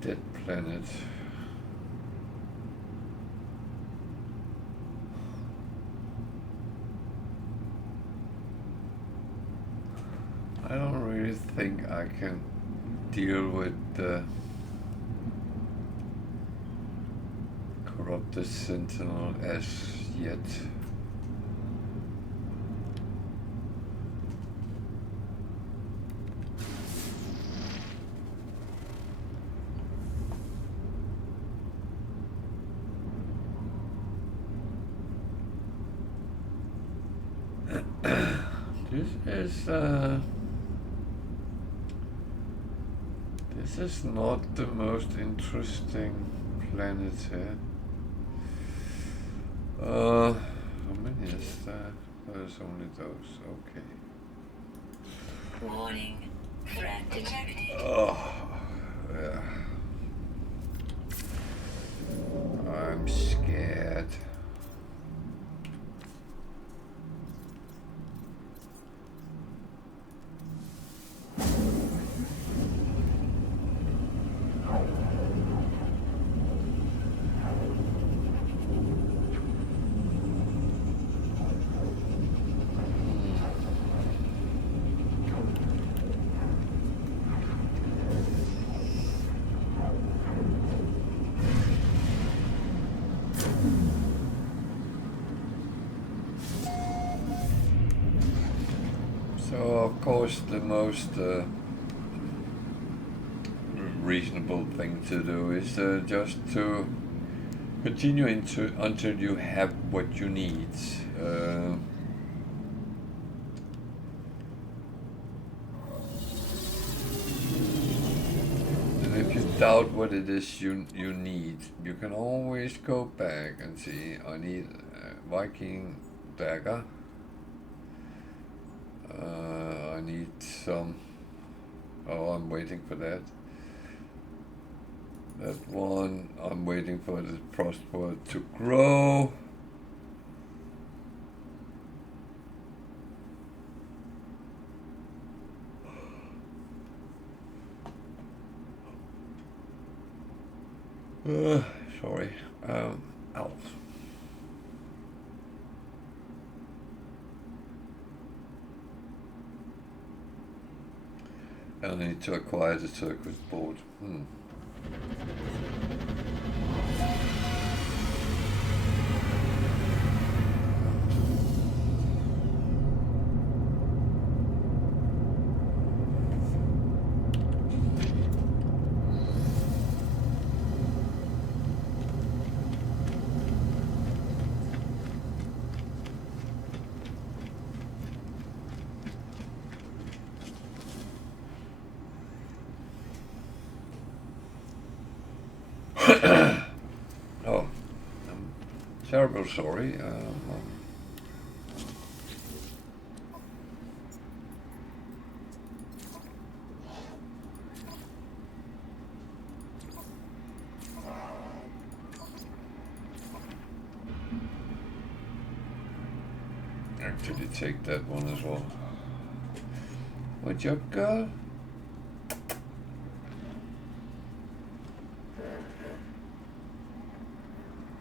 dead planet. I don't really think I can deal with the corrupted Sentinel as yet. This is not the most interesting planet here. How many is that? There's only those. Okay. Warning. Threat detected. Oh, yeah. I'm scared. course, the most reasonable thing to do is just to continue until you have what you need. And if you doubt what it is you need, you can always go back and see, I need a Viking dagger. I need some, oh, I'm waiting for that. That one, I'm waiting for the prosper to grow. Sorry, out. I need to acquire the circuit board. Oh, I'm terrible sorry. Actually take that one as well. What's up, girl?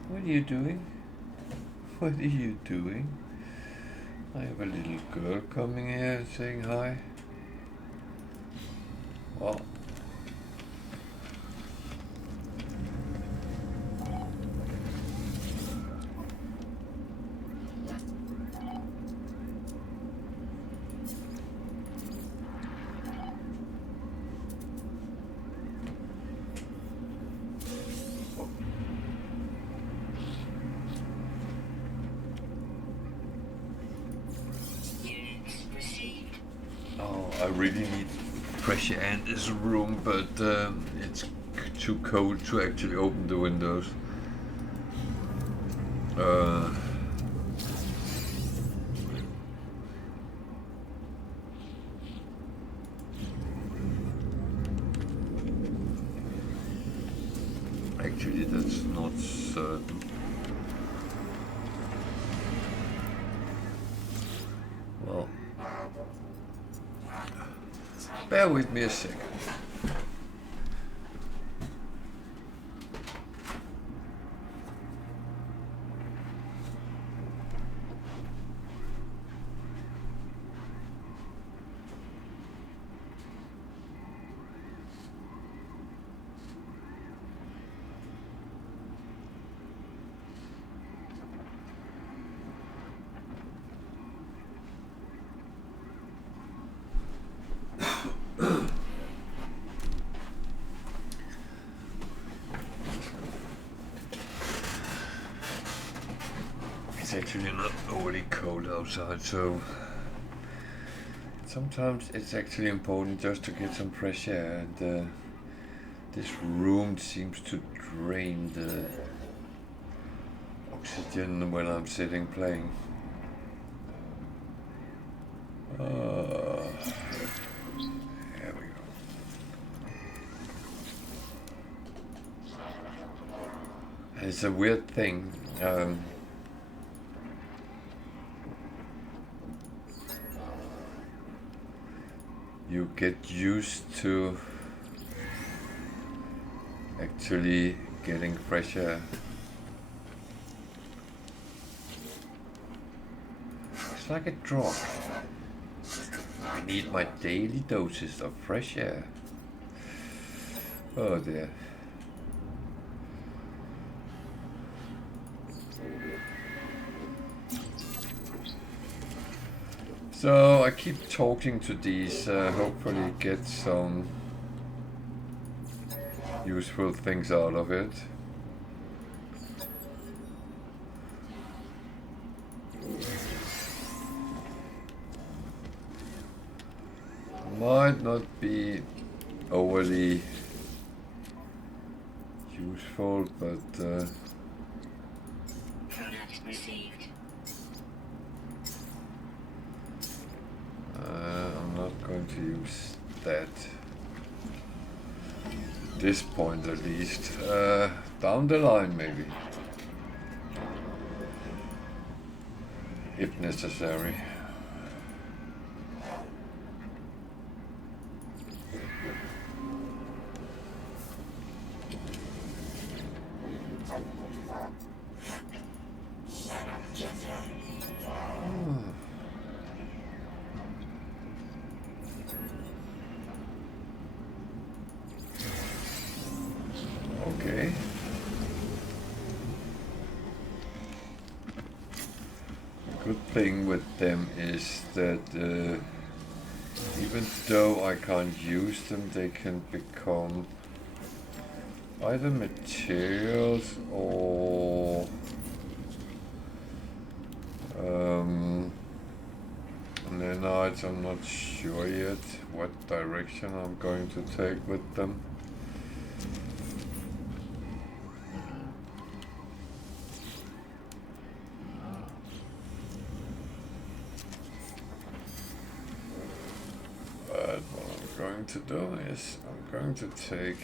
What are you doing? What are you doing? I have a little girl coming here saying hi. Well, I really need fresh air in this room, but it's too cold to actually open the windows. Actually, that's not certain. Well, bear with me a second. It's actually not overly cold outside, so sometimes it's actually important just to get some fresh air, and this room seems to drain the oxygen when I'm sitting playing. There we go. It's a weird thing. You get used to actually getting fresh air. It's like a drug. I need my daily doses of fresh air. Oh dear. So I keep talking to these, hopefully get some useful things out of it. Might not be overly useful, but Product received. I'm not going to use that. This point at least. Down the line maybe. If necessary. Okay. Good thing with them is that even though I can't use them, they can become either materials or nanites. I'm not sure yet what direction I'm going to take with them. But what I'm going to do is I'm going to take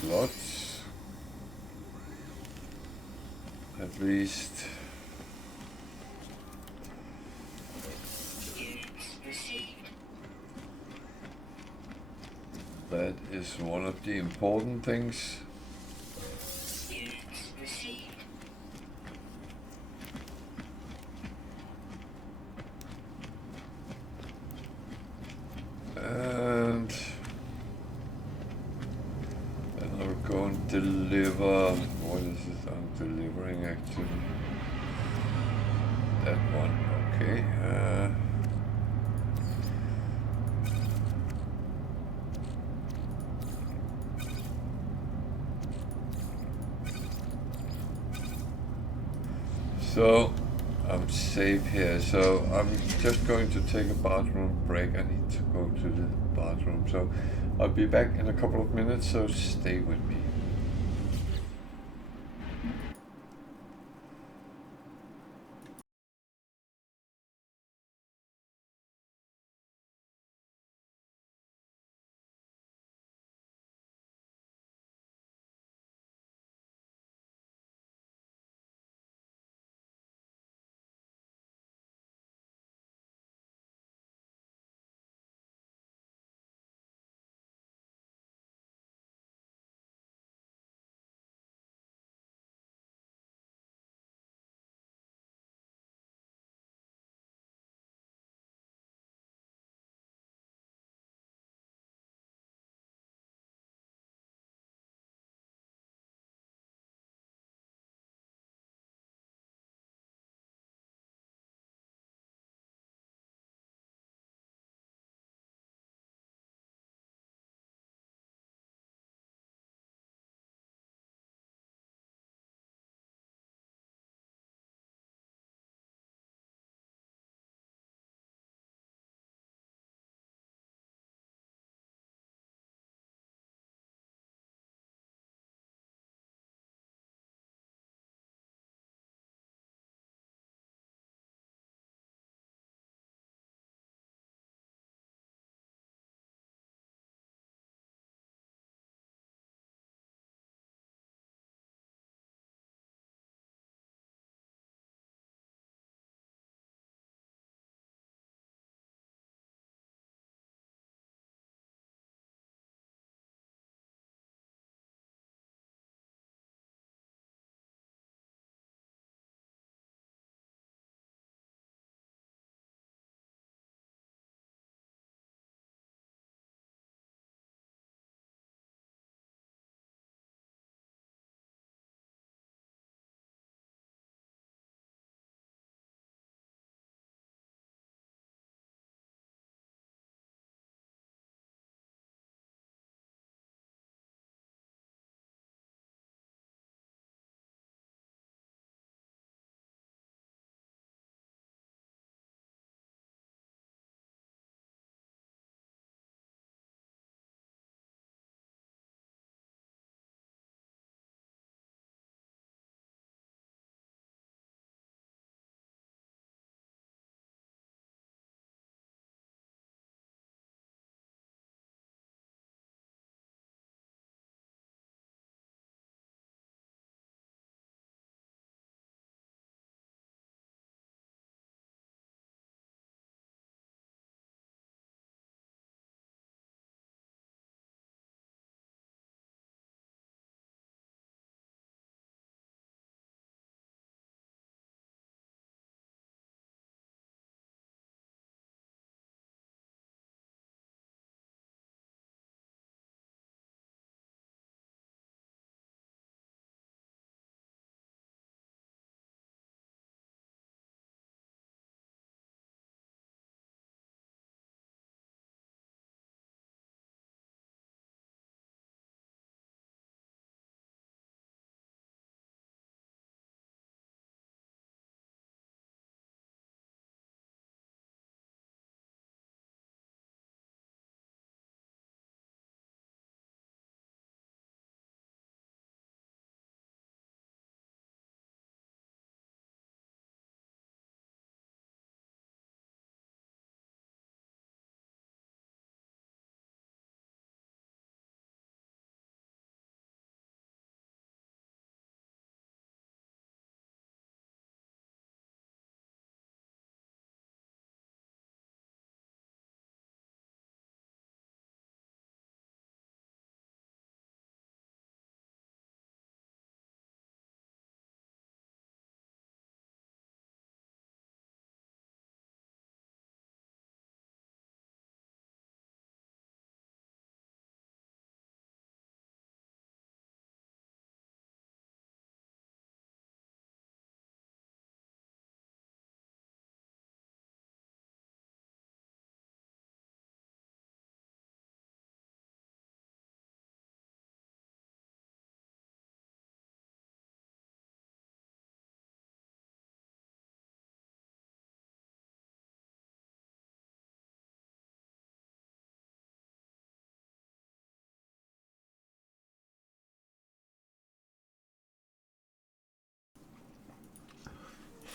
slots, at least. Units received. That is one of the important things. Units received. And then I'll go and deliver. What is it I'm delivering actually? That one, okay. So I'm safe here. So I'm just going to take a bathroom break. I need to go to the bathroom. So I'll be back in a couple of minutes. So stay with me.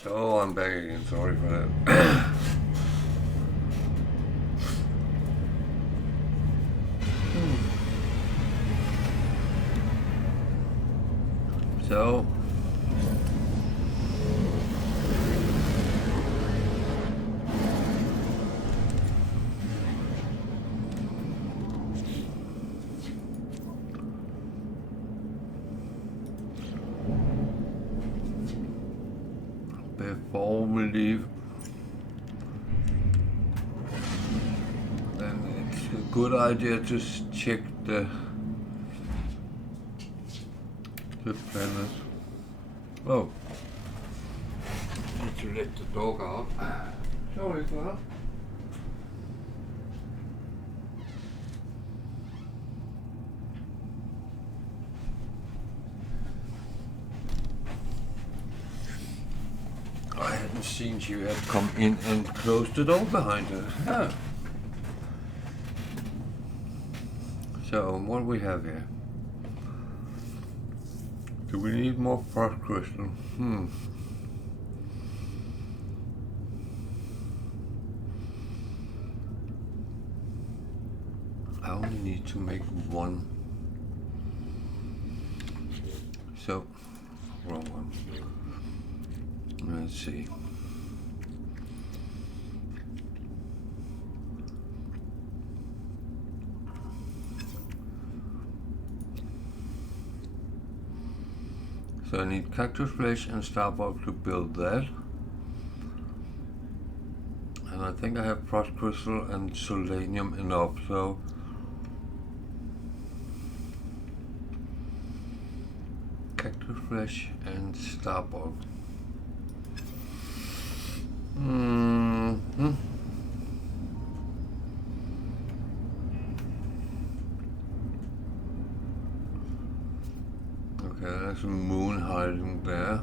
So I'm back again, sorry for that. So before we leave, then it's a good idea to check the planet. Oh, need to let the dog out. Sorry for that. I hadn't seen she had come in and closed the door behind her. Oh. So, what do we have here? Do we need more frost crystal? I only need to make one. So, wrong one. Let's see. So I need cactus flesh and star bulb to build that. And I think I have frost crystal and selenium enough, so cactus flesh and star bulb. Okay, there's a moon hiding there.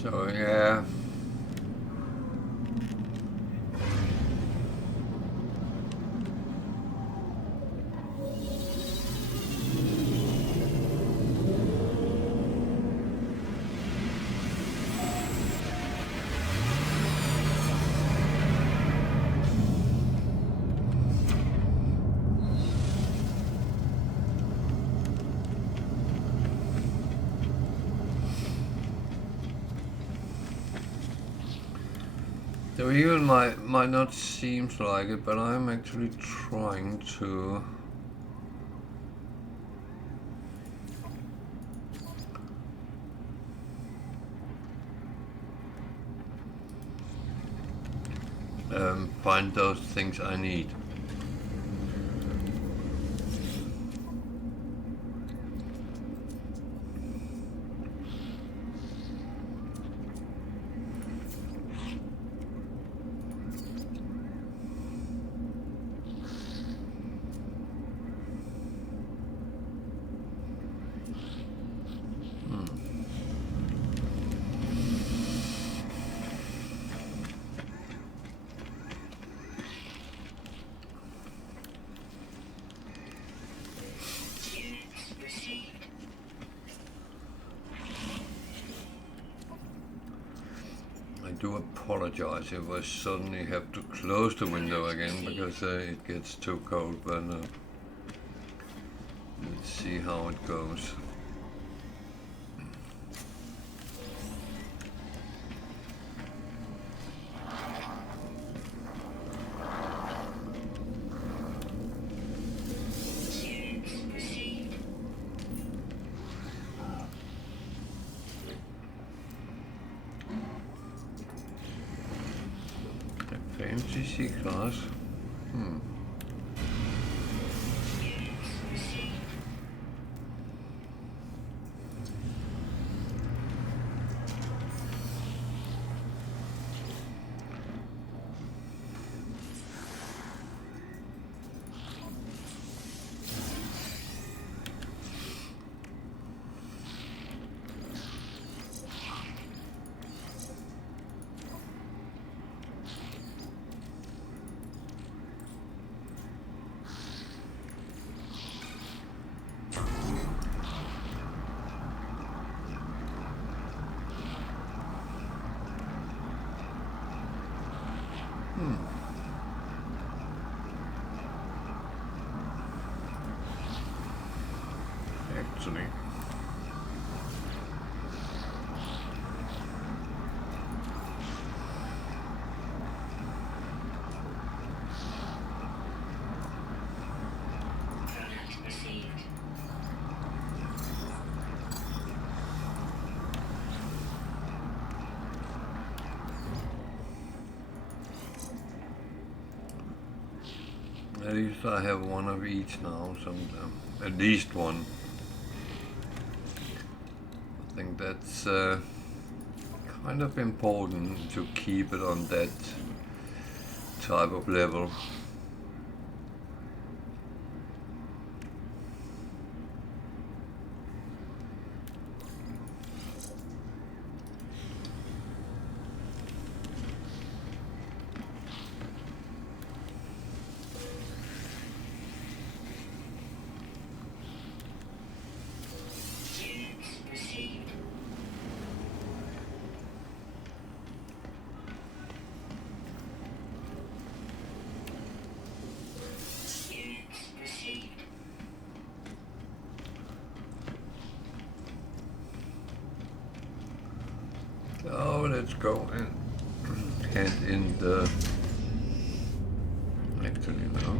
So yeah. So even might not seem like it, but I'm actually trying to find those things I need. apologize if I suddenly have to close the window again because it gets too cold, but let's see how it goes. Fantasy class. Actually, Product received. at least I have one of each now, so at least one. I think that's kind of important to keep it on that type of level. Received. Units received. Oh, let's go and hand in the. Actually, no.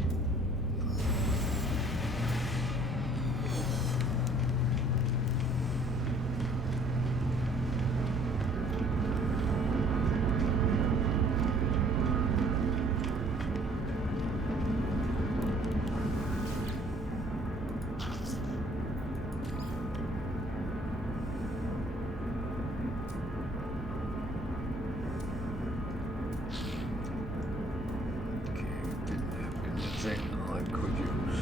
Thing I could use.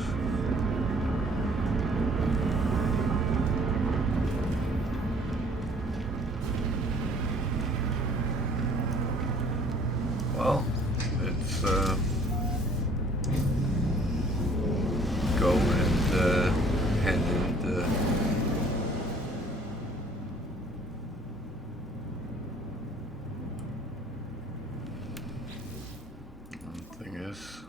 Well, let's go and hand in the thing is.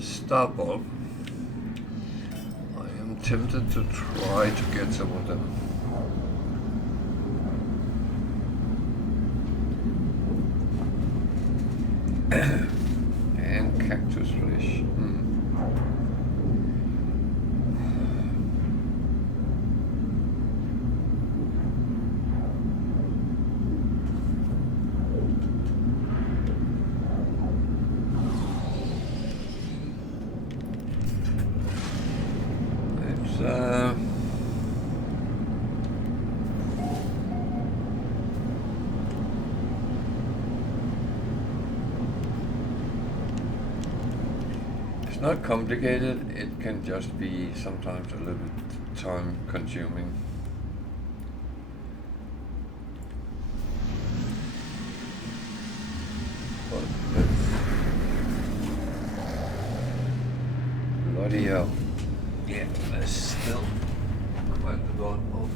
Stop off. I am tempted to try to get some of them. And cactus flesh. not complicated, it can just be sometimes a little bit time consuming. But bloody hell. Yeah, there's still quite a lot of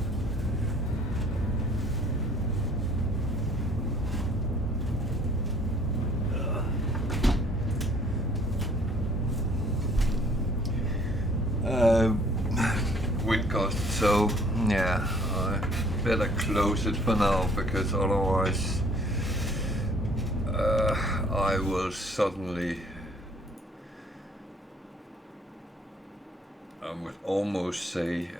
wind cost, so yeah, I better close it for now, because otherwise I will suddenly, I would almost say,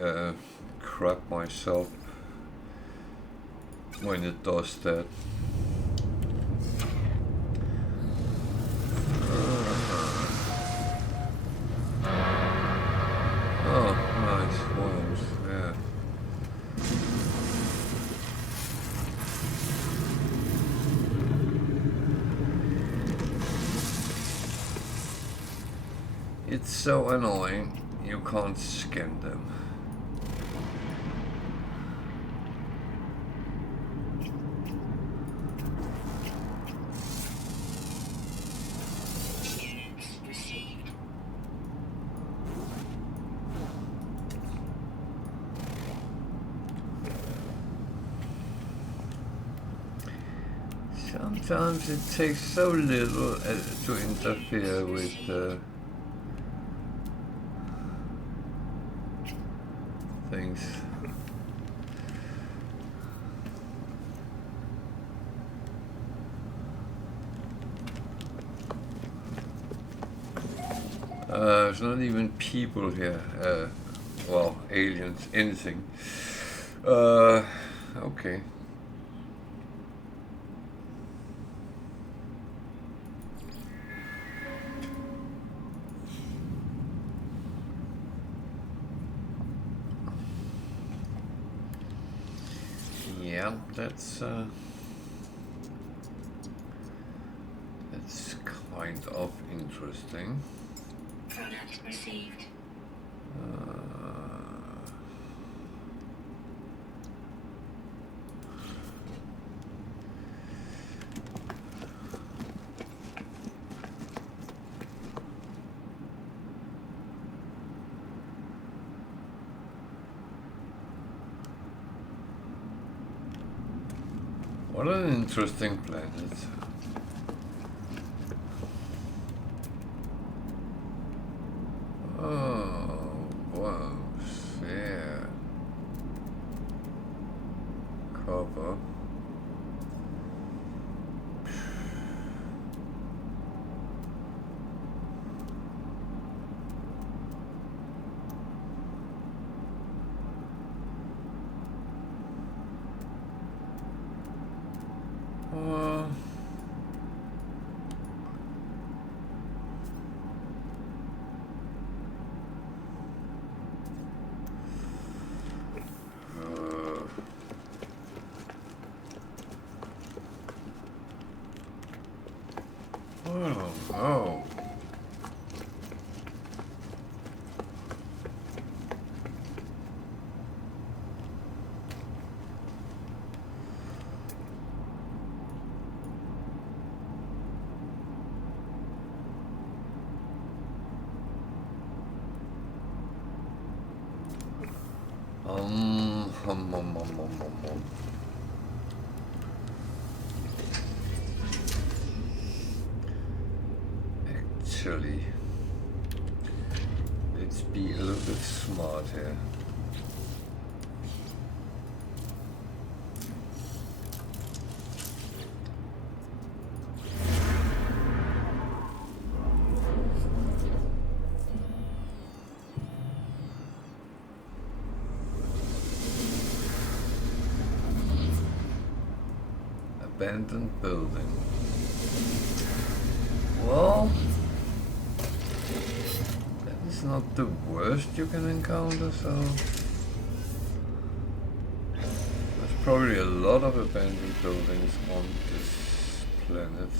crap myself when it does that. Oh, nice worms, yeah. It's so annoying, you can't scan them. Units received. Sometimes it takes so little to interfere with things. There's not even people here. Well, aliens, anything. Okay. Yeah, that's kind of interesting. Product received. What an interesting planet. Oh, wow, yeah. Copper. Oh, no. Hum, hum, hum, hum, hum, hum. Actually, let's be a little bit smart here. Abandoned building. Well, that is not the worst you can encounter, so there's probably a lot of abandoned buildings on this planet.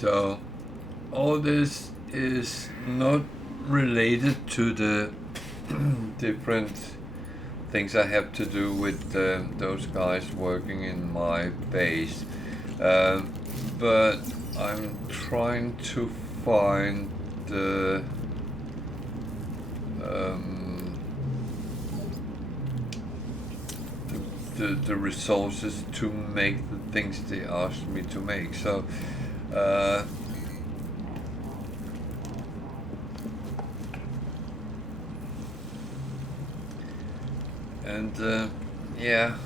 So all this is not related to the different things I have to do with those guys working in my base. But I'm trying to find the the resources to make the things they asked me to make. So yeah,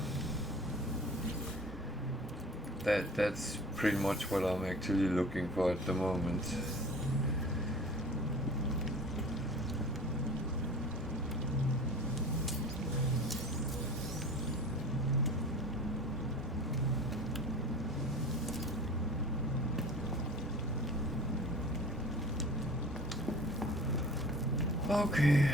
that's pretty much what I'm actually looking for at the moment. Okay,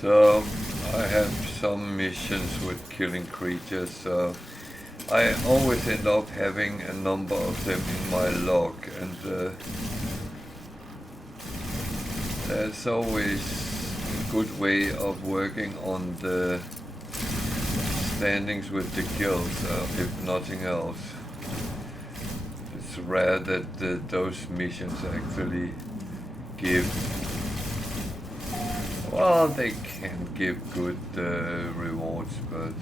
so I have some missions with killing creatures, so I always end up having a number of them in my log, and that's always a good way of working on the standings with the kills, if nothing else. It's rare that those missions actually give, well, they can give good rewards, but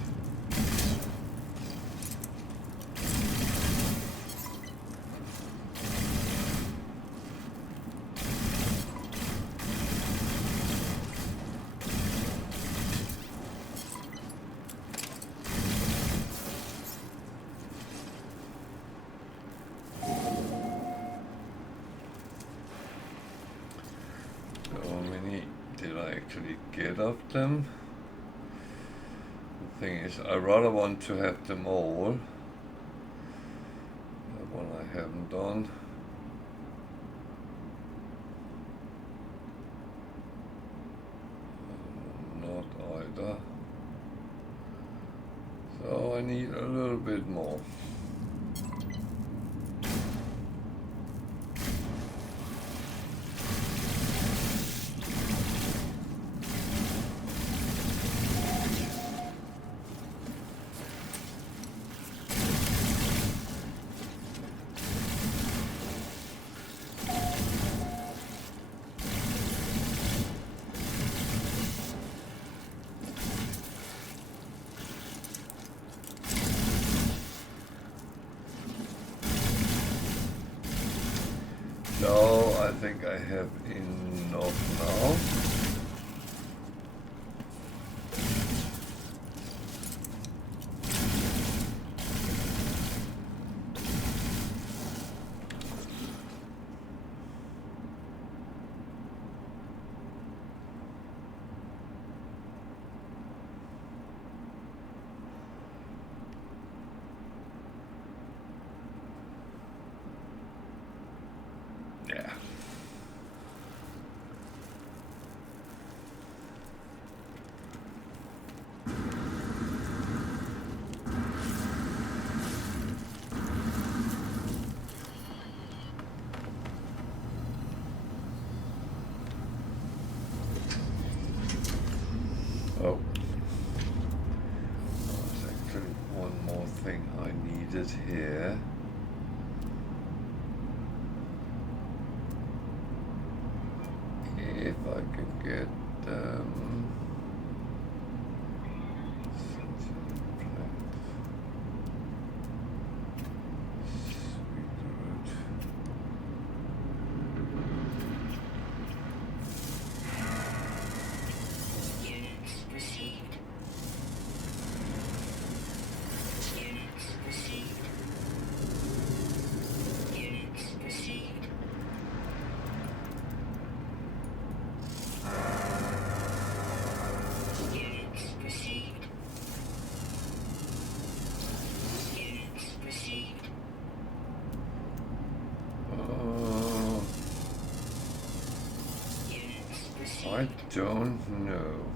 get of them. The thing is, I rather want to have them all. That one I haven't done. Not either. So I need a little bit more. So I think I have enough now. Yeah. Oh. There's actually one more thing I needed here. If I can get Units received. Units received. Units received. I don't know.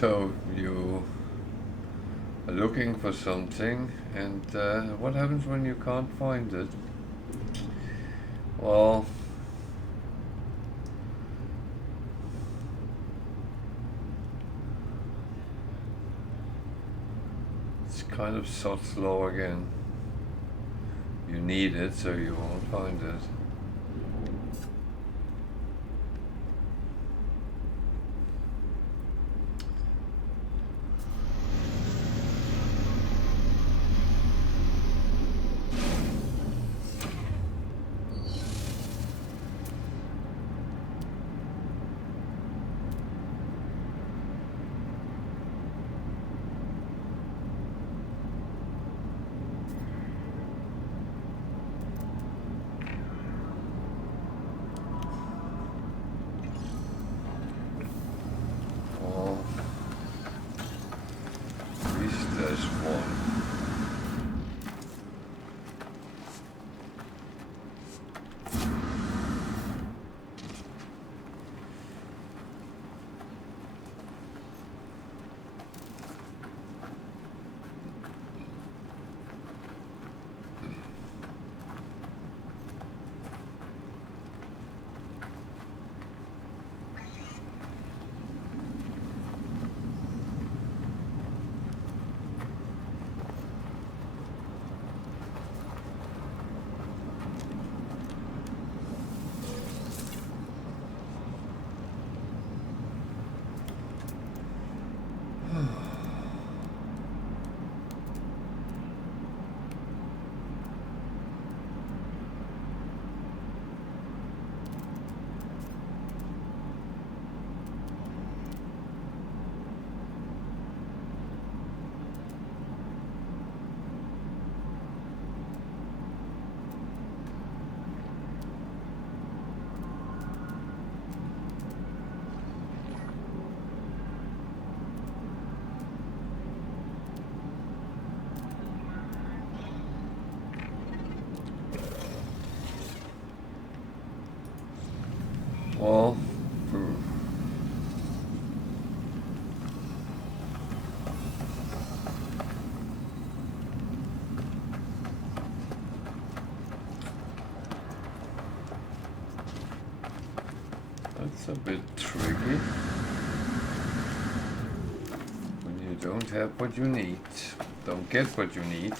So you are looking for something, and what happens when you can't find it? Well, it's kind of Sod's law again. You need it, so you won't find it. Well, that's a bit tricky when you don't have what you need, don't get what you need.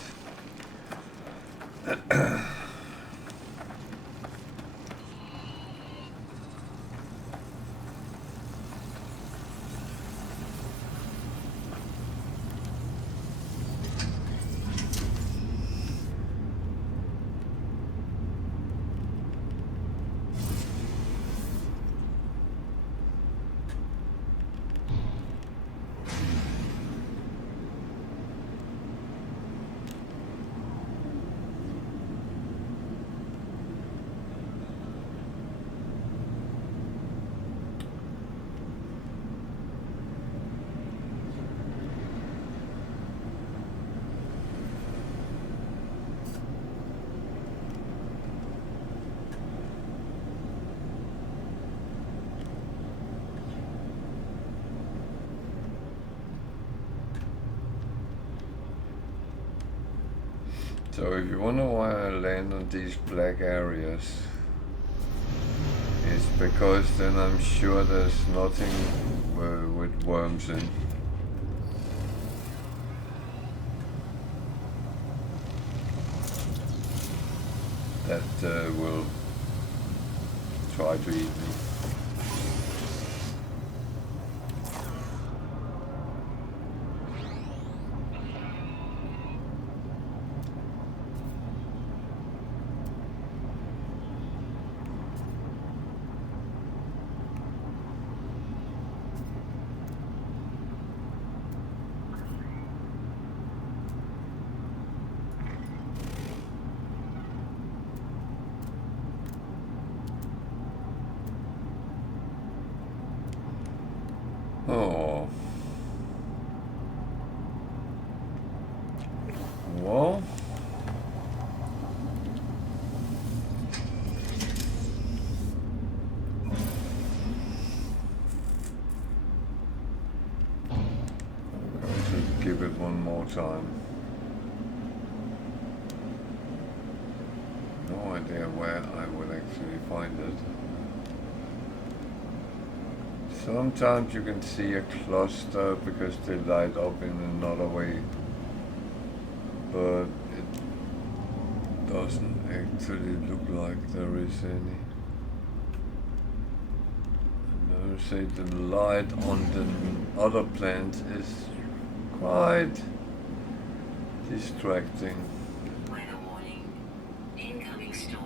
So if you wonder why I land on these black areas, it's because then I'm sure there's nothing with worms in. that will try to eat me. Oh. Well. Let's give it one more time. No idea where I would actually find it. Sometimes you can see a cluster because they light up in another way, but it doesn't actually look like there is any. And I would say the light on the other plants is quite distracting. Weather warning. Incoming storm.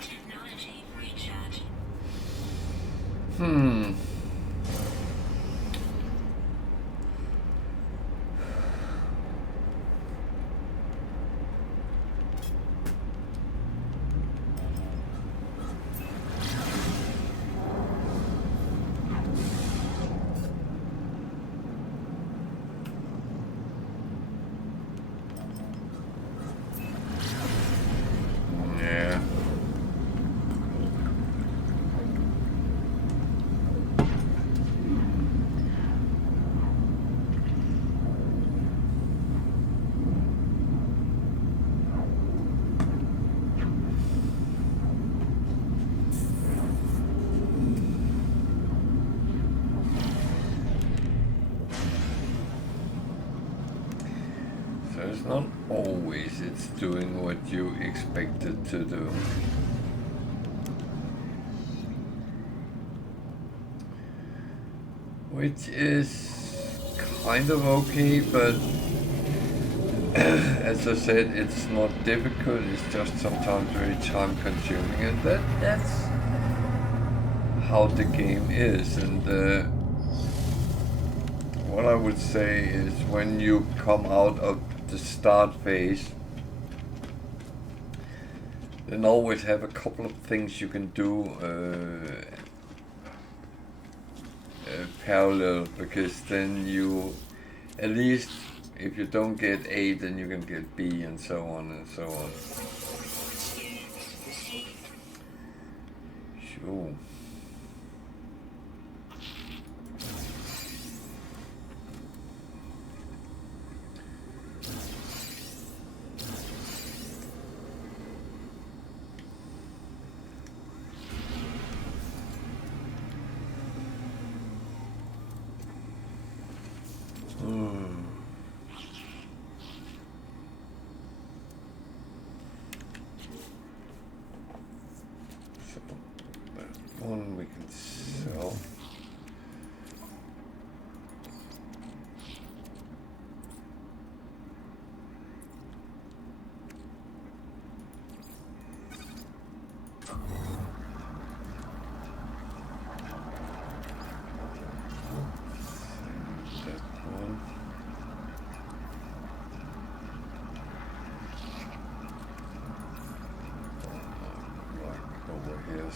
Technology recharge. Yeah. So it's not always it's doing what you expect it to do. Which is kind of okay, but as I said, it's not difficult, it's just sometimes very time consuming, and that's how the game is. And what I would say is when you come out of the start phase, then always have a couple of things you can do parallel, because then you, at least if you don't get A, then you can get B, and so on and so on. Sure.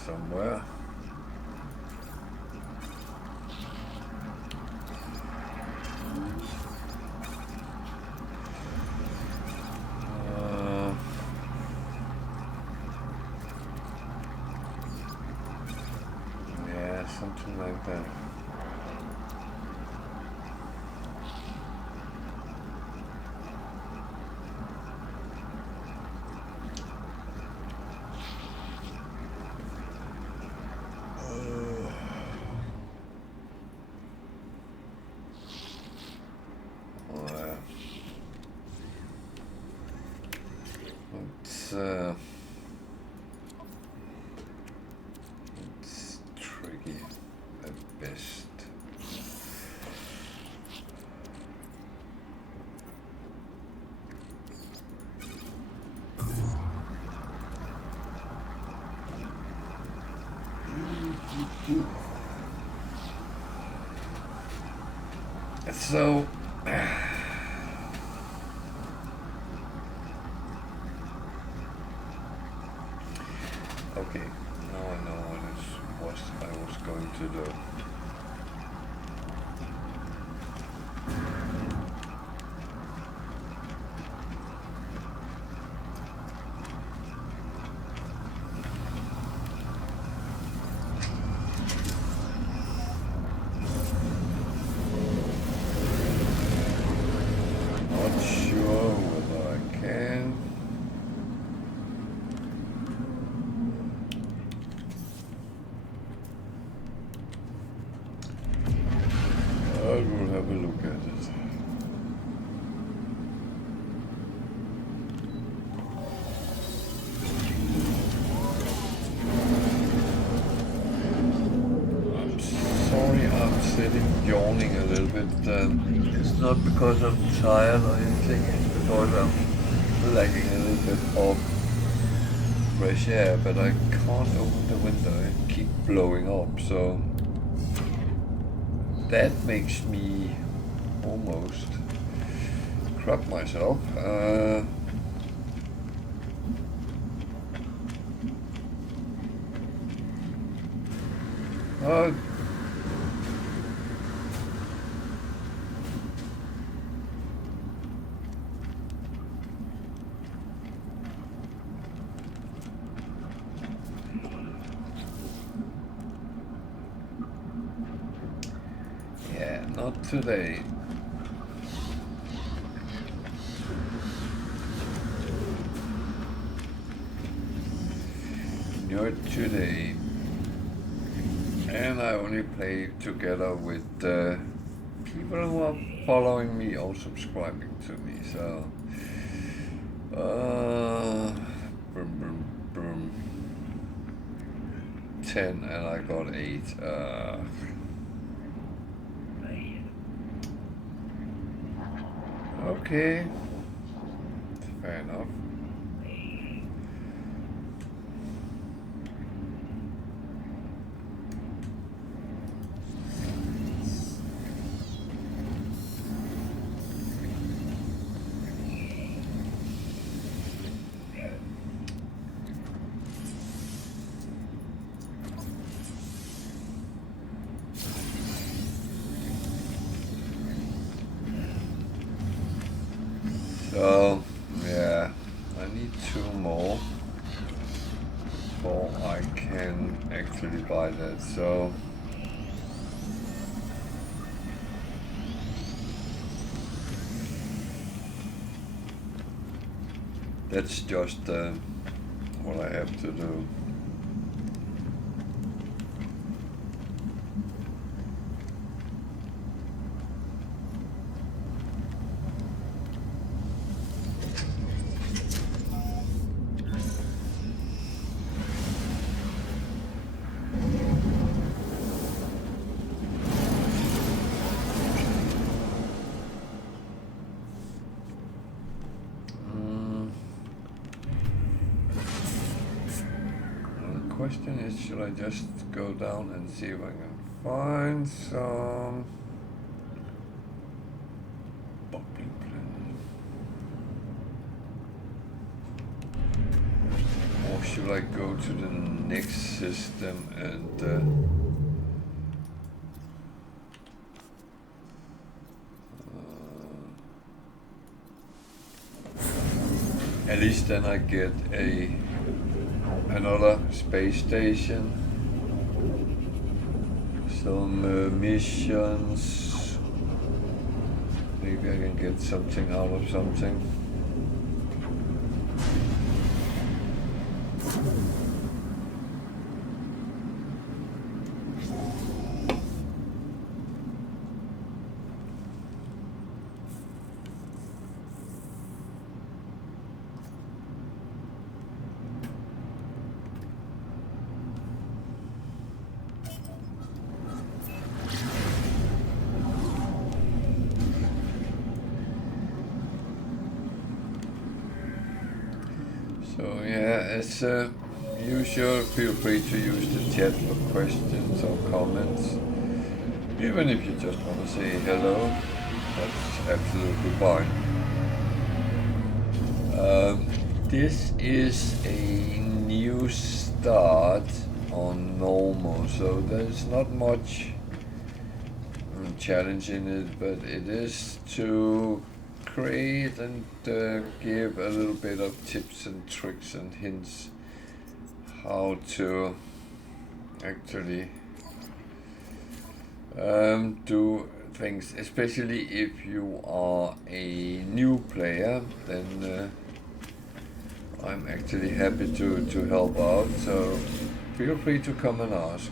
somewhere. Yeah, something like that. It's tricky at best. So okay, now I know what I was going to do. Not sure whether I can. I will have a look at it. I'm sorry I'm sitting yawning a little bit. It's not because I'm tired or anything, it's because I'm lacking a little bit of fresh air, but I can't open the window, it keeps blowing up, so that makes me almost crap myself. Oh, yeah, not today. Not today. And I only play together with people who are following me or subscribing to me, so boom, boom, boom. 10 and I got 8. Okay, fair enough. So, yeah, I need 2 more before I can actually buy that, so that's just what I have to do. Question is, should I just go down and see if I can find some bubbling planet? Or should I go to the next system and at least then I get another space station, some missions. Maybe I can get something out of something. So yeah, as usual, feel free to use the chat for questions or comments. Even if you just want to say hello, that's absolutely fine. This is a new start on normal, so there's not much challenge in it, but it is to create and give a little bit of tips and tricks and hints how to actually do things, especially if you are a new player. Then I'm actually happy to help out, so feel free to come and ask.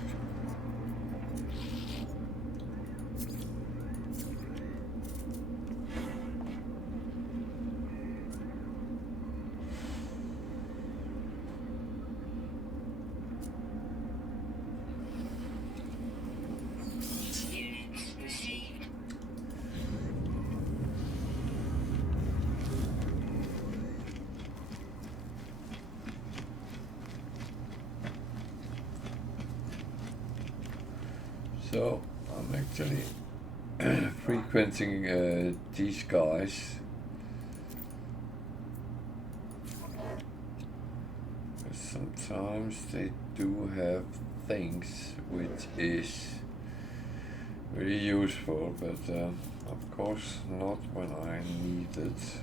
So I'm actually frequenting these guys. Sometimes they do have things which is very useful, but of course not when I need it.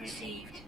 Received.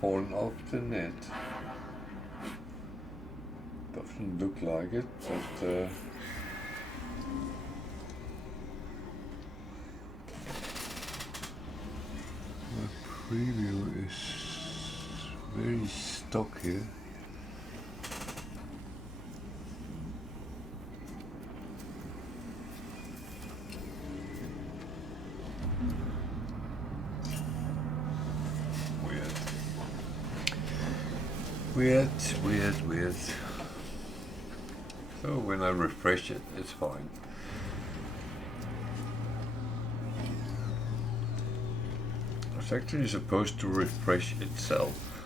Fallen off the net. Doesn't look like it, but the preview is very stuck here. Weird. So when I refresh it, it's fine. It's actually supposed to refresh itself.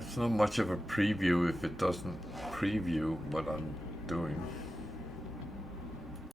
It's not much of a preview if it doesn't preview what I'm doing.